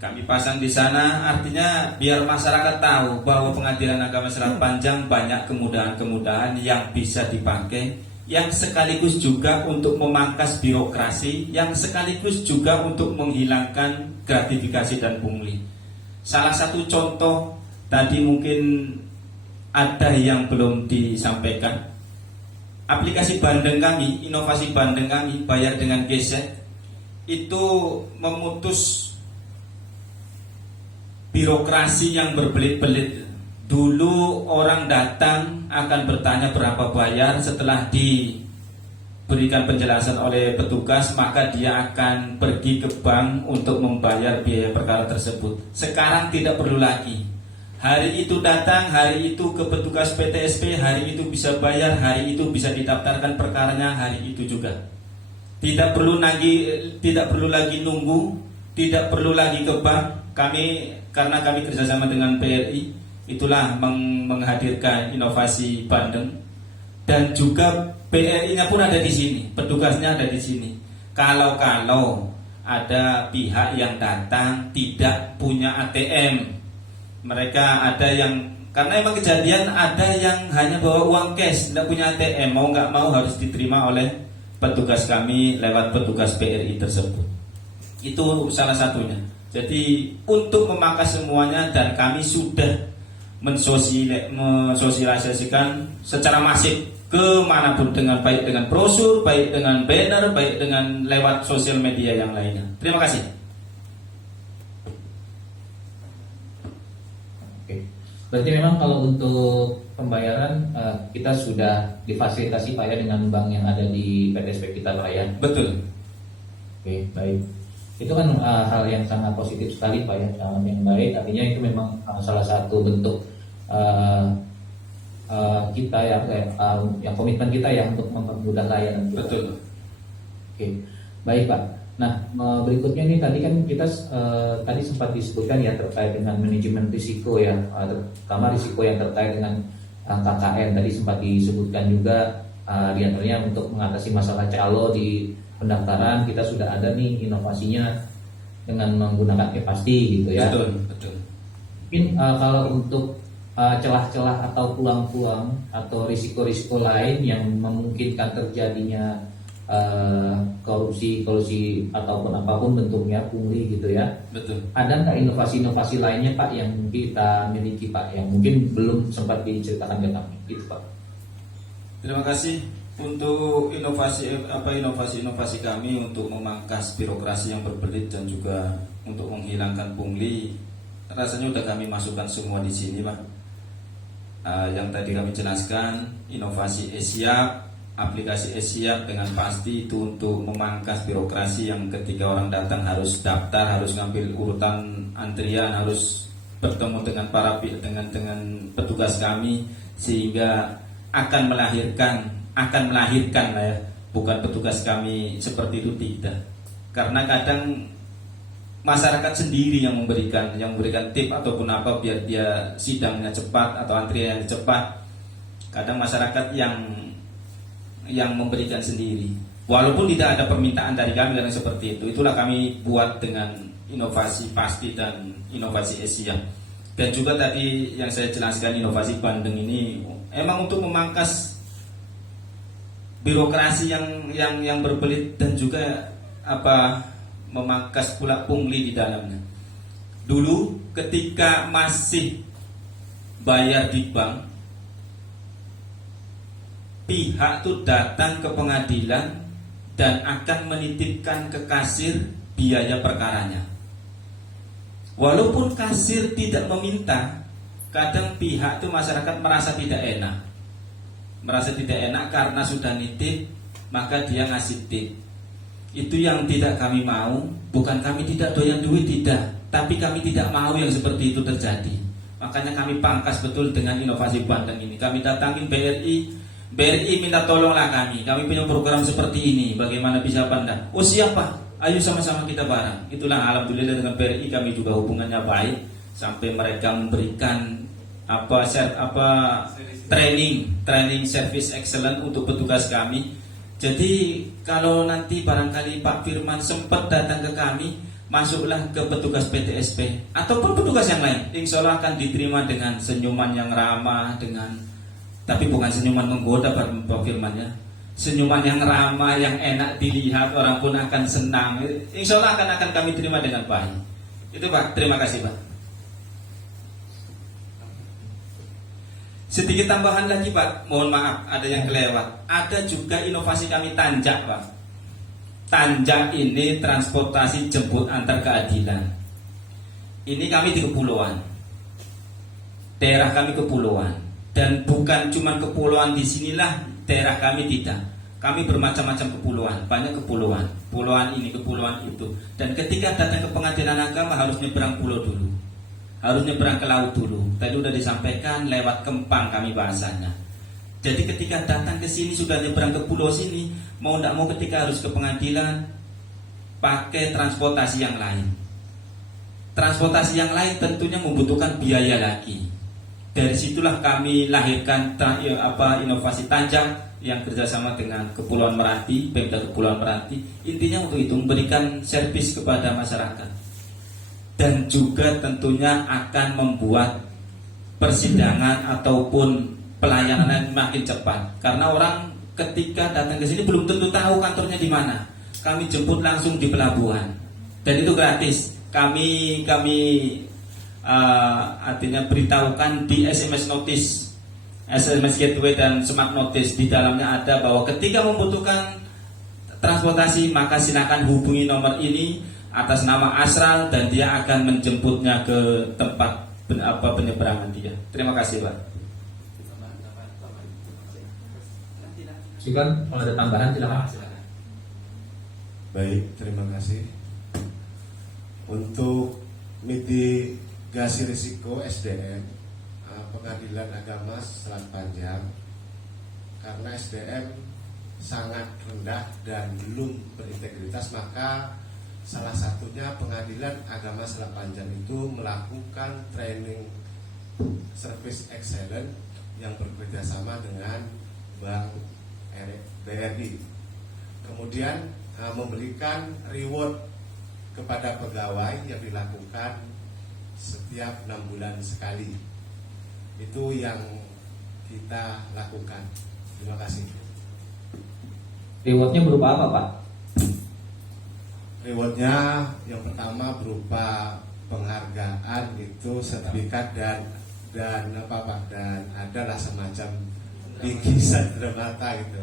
Kami pasang di sana, artinya biar masyarakat tahu bahwa Pengadilan Agama Selat Panjang banyak kemudahan-kemudahan yang bisa dipakai, yang sekaligus juga untuk memangkas birokrasi, yang sekaligus juga untuk menghilangkan gratifikasi dan pungli. Salah satu contoh tadi mungkin ada yang belum disampaikan. Aplikasi Bandeng kami, inovasi Bandeng kami, bayar dengan gesek, itu memutus birokrasi yang berbelit-belit. Dulu orang datang akan bertanya berapa bayar, setelah diberikan penjelasan oleh petugas maka dia akan pergi ke bank untuk membayar biaya perkara tersebut. Sekarang tidak perlu lagi. Hari itu datang, hari itu ke petugas PTSP, hari itu bisa bayar, hari itu bisa didaftarkan perkaranya, hari itu juga. Tidak perlu lagi nunggu, tidak perlu lagi ke bank. Karena kami kerjasama dengan PRI, itulah menghadirkan inovasi Bandeng, dan juga PRI-nya pun ada di sini, petugasnya ada di sini. Kalau ada pihak yang datang tidak punya ATM, mereka ada yang, karena emang kejadian ada yang hanya bawa uang cash, tidak punya ATM, mau nggak mau harus diterima oleh petugas kami lewat petugas PRI tersebut. Itu salah satunya. Jadi untuk memangkas semuanya, dan kami sudah mensosialisasikan secara masif kemanapun, baik dengan brosur, baik dengan banner, baik dengan lewat sosial media yang lainnya. Terima kasih. Oke. Berarti memang kalau untuk pembayaran kita sudah difasilitasi Pak ya dengan bank yang ada di PTSP kita Pak ya. Betul. Oke, baik. Itu kan hal yang sangat positif sekali Pak ya, sangat yang baik. Artinya itu memang salah satu bentuk kita yang komitmen kita ya untuk mempermudah layanan kita. Betul. Oke, baik Pak. Nah berikutnya ini tadi kan kita tadi sempat disebutkan ya terkait dengan manajemen risiko ya, terutama risiko yang terkait dengan KKN. Tadi sempat disebutkan juga diantaranya untuk mengatasi masalah calo di pendaftaran, kita sudah ada nih inovasinya dengan menggunakan e-pasti gitu ya. Betul. Mungkin kalau untuk celah-celah atau peluang-peluang atau risiko-risiko lain yang memungkinkan terjadinya korupsi ataupun apapun bentuknya, pungli gitu ya. Betul. Ada nggak inovasi-inovasi lainnya Pak yang kita miliki Pak yang mungkin belum sempat diceritakan ke kami gitu Pak? Terima kasih. Untuk inovasi kami untuk memangkas birokrasi yang berbelit dan juga untuk menghilangkan pungli, rasanya sudah kami masukkan semua di sini Pak. Yang tadi kami jelaskan, inovasi e-siap, aplikasi e-siap dengan pasti itu untuk memangkas birokrasi yang ketika orang datang harus daftar, harus ngambil urutan antrian, harus bertemu dengan dengan petugas kami, sehingga akan melahirkan lah ya, bukan petugas kami seperti itu, tidak. Karena kadang masyarakat sendiri yang memberikan tip ataupun apa biar dia sidangnya cepat atau antriannya cepat. Kadang masyarakat yang memberikan sendiri, walaupun tidak ada permintaan dari kami yang seperti itu. Itulah kami buat dengan inovasi pasti dan inovasi e-siap. Dan juga tadi yang saya jelaskan, inovasi Bandeng ini emang untuk memangkas birokrasi yang berbelit dan juga memangkas pula pungli di dalamnya. Dulu ketika masih bayar di bank, pihak itu datang ke pengadilan dan akan menitipkan ke kasir biaya perkaranya. Walaupun kasir tidak meminta, kadang pihak itu masyarakat merasa tidak enak. Karena sudah nitip, maka dia ngasih tip. Itu yang tidak kami mau. Bukan kami tidak doyan duit, tidak. tapi kami tidak mau yang seperti itu terjadi. Makanya kami pangkas betul dengan inovasi Bandeng ini. Kami datangin BRI minta tolonglah kami punya program seperti ini, bagaimana bisa pandang. Oh siapa? Ayo sama-sama kita bareng. Itulah alhamdulillah dengan BRI kami juga hubungannya baik, sampai mereka memberikan training service excellent untuk petugas kami. Jadi kalau nanti barangkali Pak Firman sempat datang ke kami, masuklah ke petugas PTSP ataupun petugas yang lain, insya Allah akan diterima dengan senyuman yang ramah, tapi bukan senyuman menggoda Pak Firman ya, senyuman yang ramah, yang enak dilihat, orang pun akan senang. Insya Allah akan kami terima dengan baik. Itu Pak, terima kasih Pak. Sedikit tambahan lagi Pak, mohon maaf ada yang kelewat. Ada juga inovasi kami Tanjak Pak. Tanjak ini transportasi jemput antar keadilan. Ini kami di kepulauan, daerah kami kepulauan, dan bukan cuma kepulauan di sinilah daerah kami, tidak. Kami bermacam-macam kepulauan, banyak kepulauan, kepulauan ini, kepulauan itu. Dan ketika datang ke pengadilan agama harus nyebrang pulau dulu, harus nyebrang ke laut dulu. Tadi sudah disampaikan lewat Kempang kami bahasanya. Jadi ketika datang ke sini sudah nyebrang ke pulau sini, mau tidak mau ketika harus ke pengadilan pakai transportasi yang lain. Transportasi yang lain tentunya membutuhkan biaya lagi. Dari situlah kami lahirkan inovasi Tanjak yang kerjasama dengan Kepulauan Meranti, Pemda Kepulauan Meranti. Intinya untuk itu memberikan servis kepada masyarakat, dan juga tentunya akan membuat persidangan ataupun pelayanan makin cepat. Karena orang ketika datang ke sini belum tentu tahu kantornya di mana. Kami jemput langsung di pelabuhan, dan itu gratis. Kami artinya beritahukan di SMS notice, SMS gateway dan smart notice. Di dalamnya ada bahwa ketika membutuhkan transportasi maka silakan hubungi nomor ini atas nama Asral, dan dia akan menjemputnya ke tempat penyeberangan dia. Terima kasih Pak. Silakan kalau ada tambahan silakan. Baik, terima kasih. Untuk mitigasi risiko SDM Pengadilan Agama Selat Panjang, karena SDM sangat rendah dan belum berintegritas, maka salah satunya Pengadilan Agama Selat Panjang itu melakukan training service excellent yang bekerjasama dengan Bank BRI. Kemudian memberikan reward kepada pegawai yang dilakukan setiap 6 bulan sekali. Itu yang kita lakukan. Terima kasih. Rewardnya berupa apa Pak? Rewardnya yang pertama berupa penghargaan, itu sertifikat dan apa Pak, dan adalah semacam bingkisan mata gitu,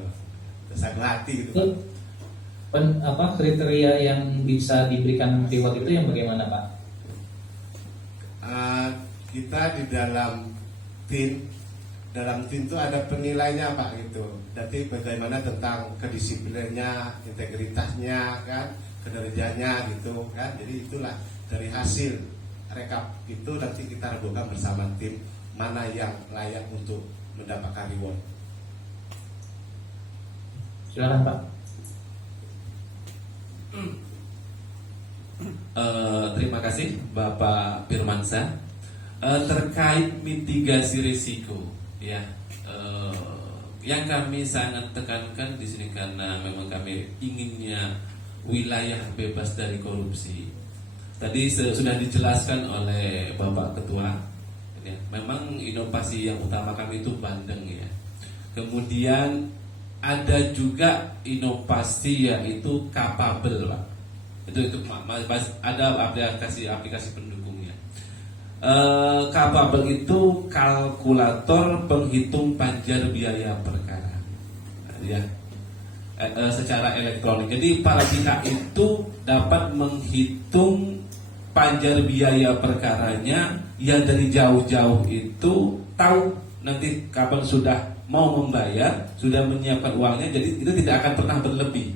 tersagu hati gitu Pak. Kriteria yang bisa diberikan reward itu yang bagaimana Pak? Kita di dalam tim itu ada penilainya Pak gitu. Jadi bagaimana tentang kedisiplinannya, integritasnya kan, kinerjanya gitu kan. Jadi itulah dari hasil rekap itu nanti kita rembukan bersama tim mana yang layak untuk mendapatkan reward. Silakan Pak. Terima kasih Bapak Firmansyah. Terkait mitigasi risiko, ya, yang kami sangat tekankan di sini karena memang kami inginnya wilayah bebas dari korupsi. Tadi sudah dijelaskan oleh Bapak Ketua, ya, memang inovasi yang utama kami itu Bandeng ya. Kemudian ada juga inovasi yaitu capable Pak. Itu ada aplikasi pendukungnya. Capable itu kalkulator penghitung panjar biaya perkara, ya, secara elektronik. Jadi para pihak itu dapat menghitung panjar biaya perkaranya yang dari jauh-jauh itu tahu nanti kapan sudah mau membayar, sudah menyiapkan uangnya. Jadi itu tidak akan pernah berlebih.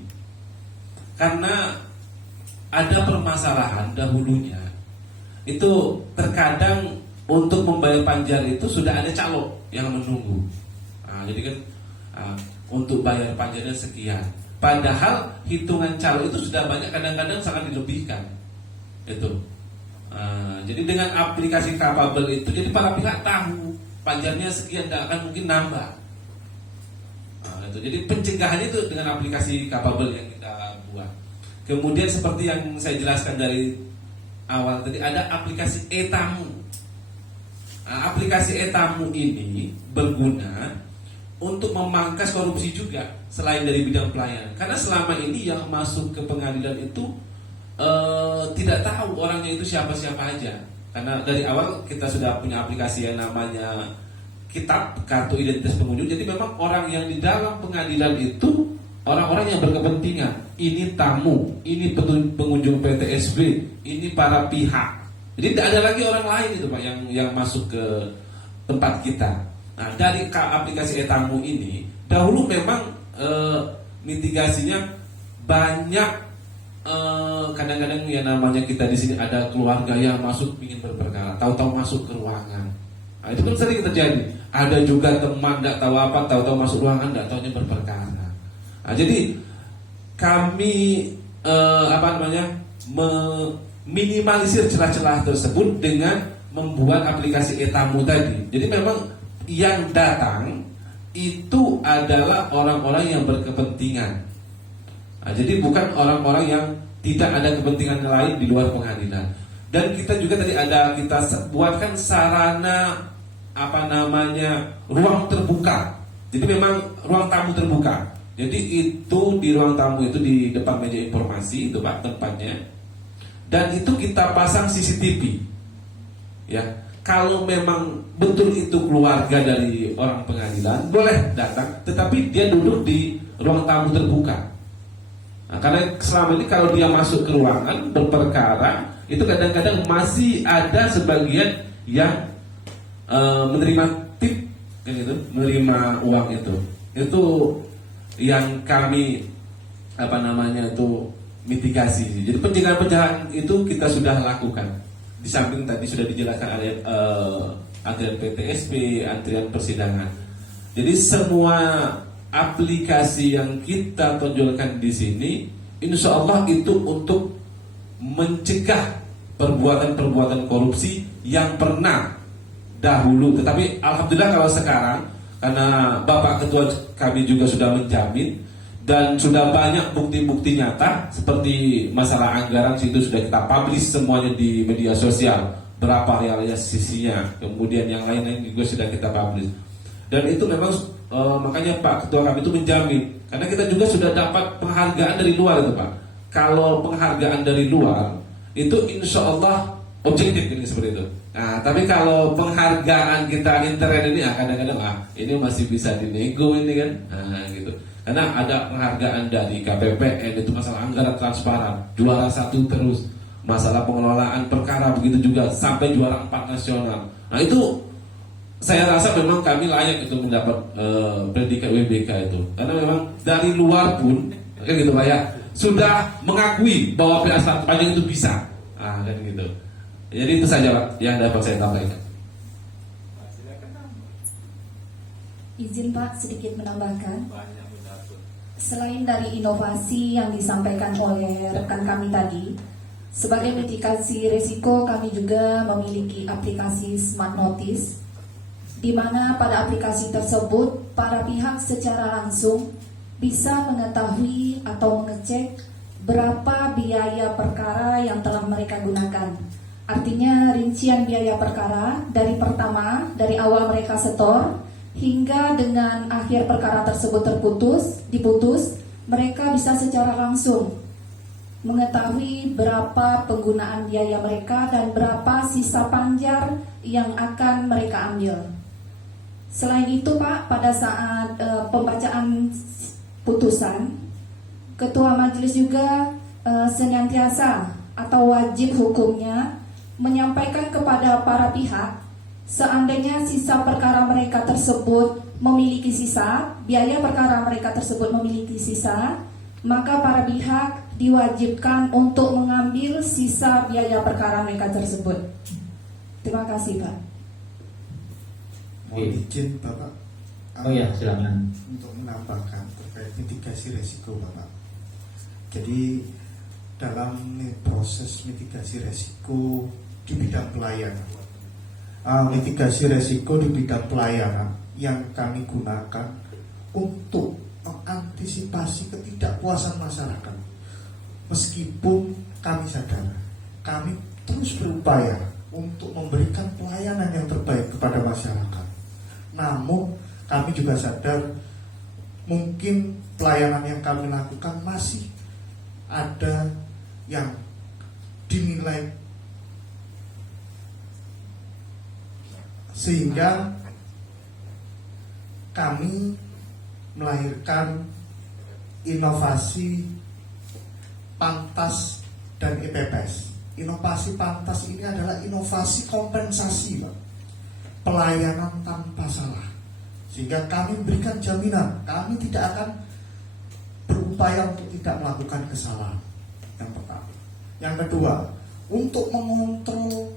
Karena ada permasalahan dahulunya itu terkadang untuk membayar panjar itu sudah ada calo yang menunggu. Jadi kan untuk bayar panjarnya sekian. Padahal hitungan calo itu sudah banyak, kadang-kadang sangat dilebihkan. Itu. Jadi dengan aplikasi Capable itu, jadi para pihak tahu panjarnya sekian, tidak akan mungkin nambah. Jadi pencegahan itu dengan aplikasi Capable yang kita buat. Kemudian seperti yang saya jelaskan dari awal tadi, ada aplikasi e-tamu. Aplikasi e-tamu ini berguna untuk memangkas korupsi juga selain dari bidang pelayanan. Karena selama ini yang masuk ke pengadilan itu tidak tahu orangnya itu siapa-siapa aja. Karena dari awal kita sudah punya aplikasi yang namanya kitab kartu identitas pengunjung. Jadi memang orang yang di dalam pengadilan itu orang-orang yang berkepentingan. Ini tamu, ini pengunjung PTSB, ini para pihak. Jadi tidak ada lagi orang lain itu Pak yang masuk ke tempat kita. Nah, dari aplikasi e-tamu ini dahulu memang mitigasinya banyak. Kadang-kadang ya namanya kita di sini ada keluarga yang masuk ingin berperkara, tahu-tahu masuk ke ruangan. Nah, itu kan sering terjadi. Ada juga teman tidak tahu apa, tahu-tahu masuk ruangan tidak tahunya berperkara. Nah, jadi kami meminimalisir celah-celah tersebut dengan membuat aplikasi e-tamu tadi. Jadi memang yang datang itu adalah orang-orang yang berkepentingan. Nah, jadi bukan orang-orang yang tidak ada kepentingan lain di luar pengadilan. Dan kita juga tadi kita buatkan sarana ruang terbuka. Jadi memang ruang tamu terbuka. Jadi itu di ruang tamu itu di depan meja informasi itu Pak tempatnya. Dan itu kita pasang CCTV. Ya, kalau memang betul itu keluarga dari orang pengadilan boleh datang, tetapi dia duduk di ruang tamu terbuka. Nah, karena selama ini kalau dia masuk ke ruangan berperkara itu kadang-kadang masih ada sebagian yang menerima tip, kan gitu, menerima uang itu. Itu yang kami mitigasi. Jadi pencegahan itu kita sudah lakukan. Di samping tadi sudah dijelaskan ada antrian PTSP, antrian persidangan. Jadi semua aplikasi yang kita tonjolkan di sini, insya Allah itu untuk mencegah perbuatan-perbuatan korupsi yang pernah dahulu. Tetapi alhamdulillah kalau sekarang, karena Bapak Ketua kami juga sudah menjamin dan sudah banyak bukti-bukti nyata seperti masalah anggaran itu sudah kita publish semuanya di media sosial, berapa realisasinya, kemudian yang lain-lain juga sudah kita publish. Dan itu memang makanya Pak Ketua kami itu menjamin, karena kita juga sudah dapat penghargaan dari luar itu Pak. Kalau penghargaan dari luar itu insya Allah objektif ini seperti itu. Nah, tapi kalau penghargaan kita intern ini kadang-kadang ini masih bisa dinego ini kan, gitu. Karena ada penghargaan dari KPPN itu masalah anggaran transparan, juara 1 terus, masalah pengelolaan perkara begitu juga sampai juara 4 nasional. Nah itu saya rasa memang kami layak itu mendapat predikat WBK itu, karena memang dari luar pun kan gitu Pak ya sudah mengakui bahwa PA Selat Panjang itu bisa, kan gitu. Jadi itu saja Pak yang dapat saya sampaikan. Izin Pak sedikit menambahkan. Selain dari inovasi yang disampaikan oleh rekan kami tadi, sebagai mitigasi risiko kami juga memiliki aplikasi Smart Notice, di mana pada aplikasi tersebut para pihak secara langsung bisa mengetahui atau mengecek berapa biaya perkara yang telah mereka gunakan. Artinya rincian biaya perkara dari dari awal mereka setor hingga dengan akhir perkara tersebut diputus, mereka bisa secara langsung mengetahui berapa penggunaan biaya mereka dan berapa sisa panjar yang akan mereka ambil. Selain itu Pak, pada saat pembacaan putusan, Ketua Majelis juga senantiasa atau wajib hukumnya menyampaikan kepada para pihak, seandainya sisa perkara mereka tersebut memiliki sisa, biaya perkara mereka tersebut memiliki sisa, maka para pihak diwajibkan untuk mengambil sisa biaya perkara mereka tersebut. Terima kasih, Pak. Mohon izin Bapak. Oh ya, silakan. Untuk menambahkan terkait mitigasi resiko Bapak. Jadi dalam proses mitigasi resiko di bidang pelayanan, mitigasi resiko di bidang pelayanan yang kami gunakan untuk mengantisipasi ketidakpuasan masyarakat. Meskipun kami sadar, kami terus berupaya untuk memberikan pelayanan yang terbaik kepada masyarakat. Namun kami juga sadar mungkin pelayanan yang kami lakukan masih ada yang dinilai, sehingga kami melahirkan inovasi Pantas dan EPPS. Inovasi Pantas ini adalah inovasi kompensasi, Pak. Pelayanan tanpa salah. Sehingga kami berikan jaminan kami tidak akan berupaya untuk tidak melakukan kesalahan. Yang pertama. Yang kedua, untuk mengontrol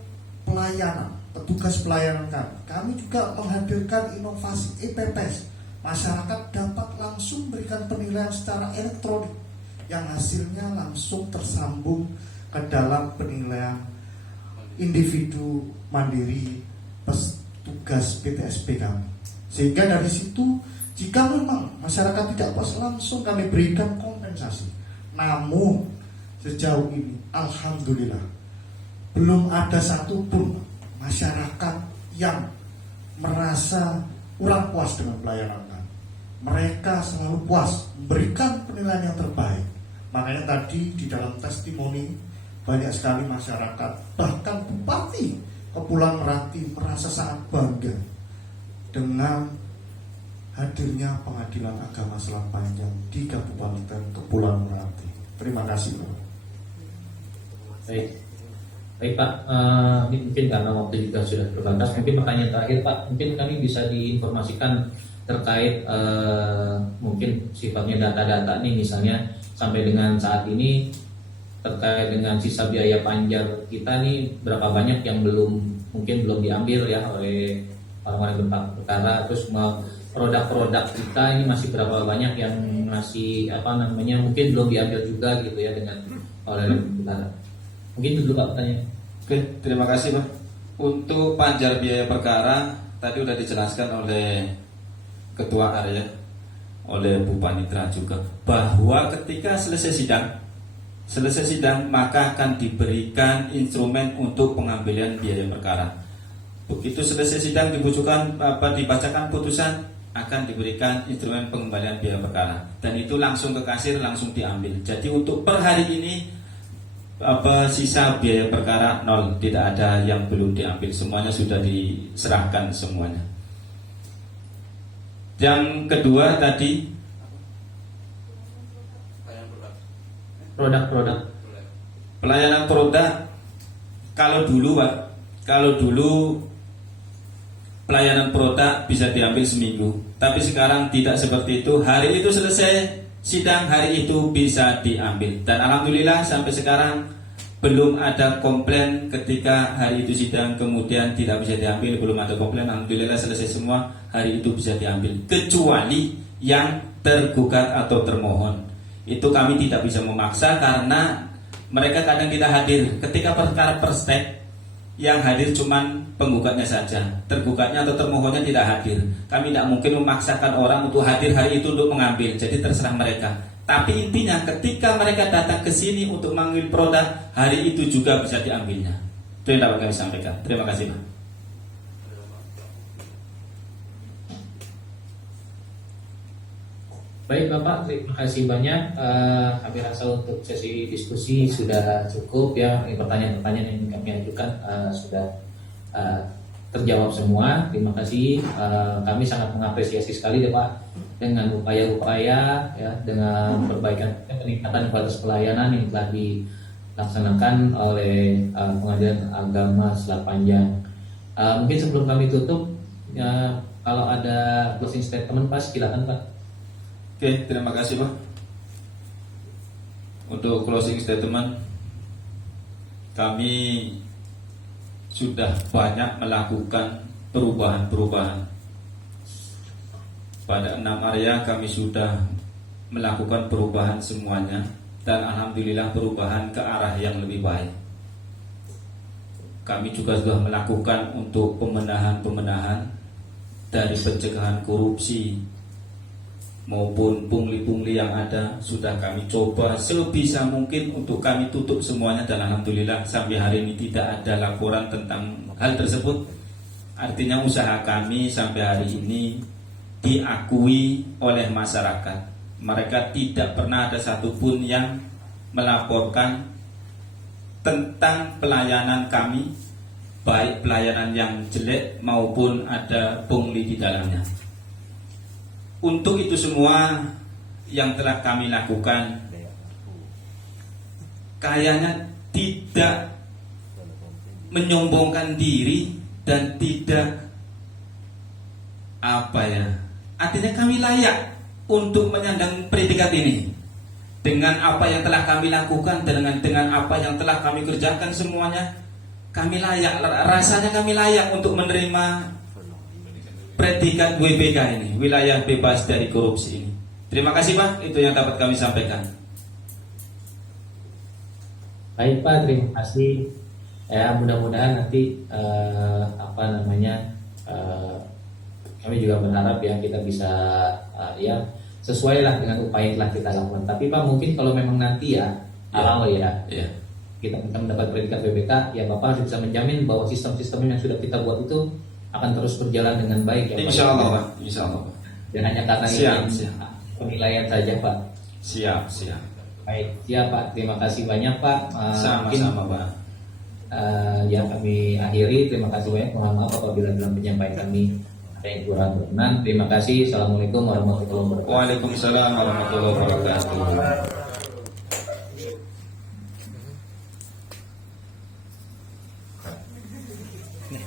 pelayanan, petugas pelayanan kami juga menghadirkan inovasi EPPS. Masyarakat dapat langsung berikan penilaian secara elektronik yang hasilnya langsung tersambung ke dalam penilaian individu mandiri petugas PTSP kami. Sehingga dari situ, jika memang masyarakat tidak puas, langsung kami berikan kompensasi. Namun sejauh ini alhamdulillah belum ada satupun masyarakat yang merasa kurang puas dengan pelayanan kami. Mereka selalu puas, memberikan penilaian yang terbaik. Makanya tadi di dalam testimoni banyak sekali masyarakat, bahkan Bupati Kepulauan Meranti merasa sangat bangga dengan hadirnya Pengadilan Agama Selat Panjang di Kabupaten Kepulauan Meranti. Terima kasih, Pak. Baik Pak, ini mungkin karena waktu juga sudah terbatas, mungkin pertanyaan terakhir Pak, mungkin kami bisa diinformasikan terkait mungkin sifatnya data-data nih, misalnya sampai dengan saat ini terkait dengan sisa biaya panjar kita nih berapa banyak yang mungkin belum diambil ya oleh orang-orang yang berperkara, terus produk-produk kita ini masih berapa banyak yang masih mungkin belum diambil juga gitu ya dengan oleh perkara. Mungkin itu Pak pertanyaan. Oke, terima kasih Pak. Untuk panjar biaya perkara tadi sudah dijelaskan oleh Ketua Area, oleh Bu Panitra juga, bahwa ketika selesai sidang maka akan diberikan instrumen untuk pengambilan biaya perkara. Begitu selesai sidang dibacakan putusan, akan diberikan instrumen pengembalian biaya perkara, dan itu langsung ke kasir, langsung diambil. Jadi untuk per hari ini sisa biaya perkara 0, tidak ada yang belum diambil, semuanya sudah diserahkan semuanya. Yang kedua tadi Produk-produk. Pelayanan produk, kalau dulu pelayanan produk bisa diambil seminggu, tapi sekarang tidak seperti itu. Hari itu selesai sidang, hari itu bisa diambil. Dan alhamdulillah sampai sekarang belum ada komplain ketika hari itu sidang kemudian tidak bisa diambil, belum ada komplain. Alhamdulillah selesai semua, hari itu bisa diambil, kecuali yang tergugat atau termohon. Itu kami tidak bisa memaksa karena mereka kadang tidak hadir. Ketika perkara perstek, yang hadir cuman penggugatnya saja, tergugatnya atau termohonnya tidak hadir. Kami tidak mungkin memaksakan orang untuk hadir hari itu untuk mengambil, jadi terserah mereka. Tapi intinya ketika mereka datang ke sini untuk mengambil produk, hari itu juga bisa diambilnya. Itu yang dapat kami sampaikan. Terima kasih Pak. Baik Bapak, terima kasih banyak. Kami rasa untuk sesi diskusi sudah cukup ya. Pertanyaan-pertanyaan yang kami ajukan sudah terjawab semua. Terima kasih. Kami sangat mengapresiasi sekali ya Pak dengan upaya-upaya ya, dengan perbaikan peningkatan kualitas pelayanan yang telah dilaksanakan oleh Pengadilan Agama Selat Panjang. Mungkin sebelum kami tutup ya, kalau ada closing statement Pak, silakan Pak. Oke, terima kasih Pak. Untuk closing statement, kami sudah banyak melakukan perubahan-perubahan. Pada 6 area kami sudah melakukan perubahan semuanya, dan alhamdulillah perubahan ke arah yang lebih baik. Kami juga sudah melakukan untuk pemenahan dari pencegahan korupsi maupun pungli-pungli yang ada, sudah kami coba sebisa mungkin untuk kami tutup semuanya, dan alhamdulillah sampai hari ini tidak ada laporan tentang hal tersebut. Artinya usaha kami sampai hari ini diakui oleh masyarakat. Mereka tidak pernah ada satupun yang melaporkan tentang pelayanan kami, baik pelayanan yang jelek maupun ada pungli di dalamnya. Untuk itu semua yang telah kami lakukan, kayaknya tidak menyombongkan diri dan tidak artinya kami layak untuk menyandang predikat ini. Dengan apa yang telah kami lakukan, dengan apa yang telah kami kerjakan semuanya, kami layak, rasanya kami layak untuk menerima predikat WBK ini, wilayah bebas dari korupsi ini. Terima kasih Pak, itu yang dapat kami sampaikan. Baik Pak, terima kasih. Ya, mudah-mudahan nanti kami juga berharap ya kita bisa ya sesuai lah dengan upaya yang telah kita lakukan. Tapi Pak, mungkin kalau memang nanti kalau kita mendapat predikat WBK, ya Bapak harus bisa menjamin bahwa sistem-sistem yang sudah kita buat itu akan terus berjalan dengan baik ya Pak. Insya Allah Pak, Insya Allah Pak. Dan hanya karena ini penilaian saja Pak. Siap. Baik, ya Pak, terima kasih banyak Pak. Sama-sama Pak. Ya kami akhiri, terima kasih banyak. Mohon maaf apabila dalam penyampaian kami ada yang kurang berkenan. Terima kasih. Assalamualaikum warahmatullahi wabarakatuh. Waalaikumsalam warahmatullahi wabarakatuh. Nih.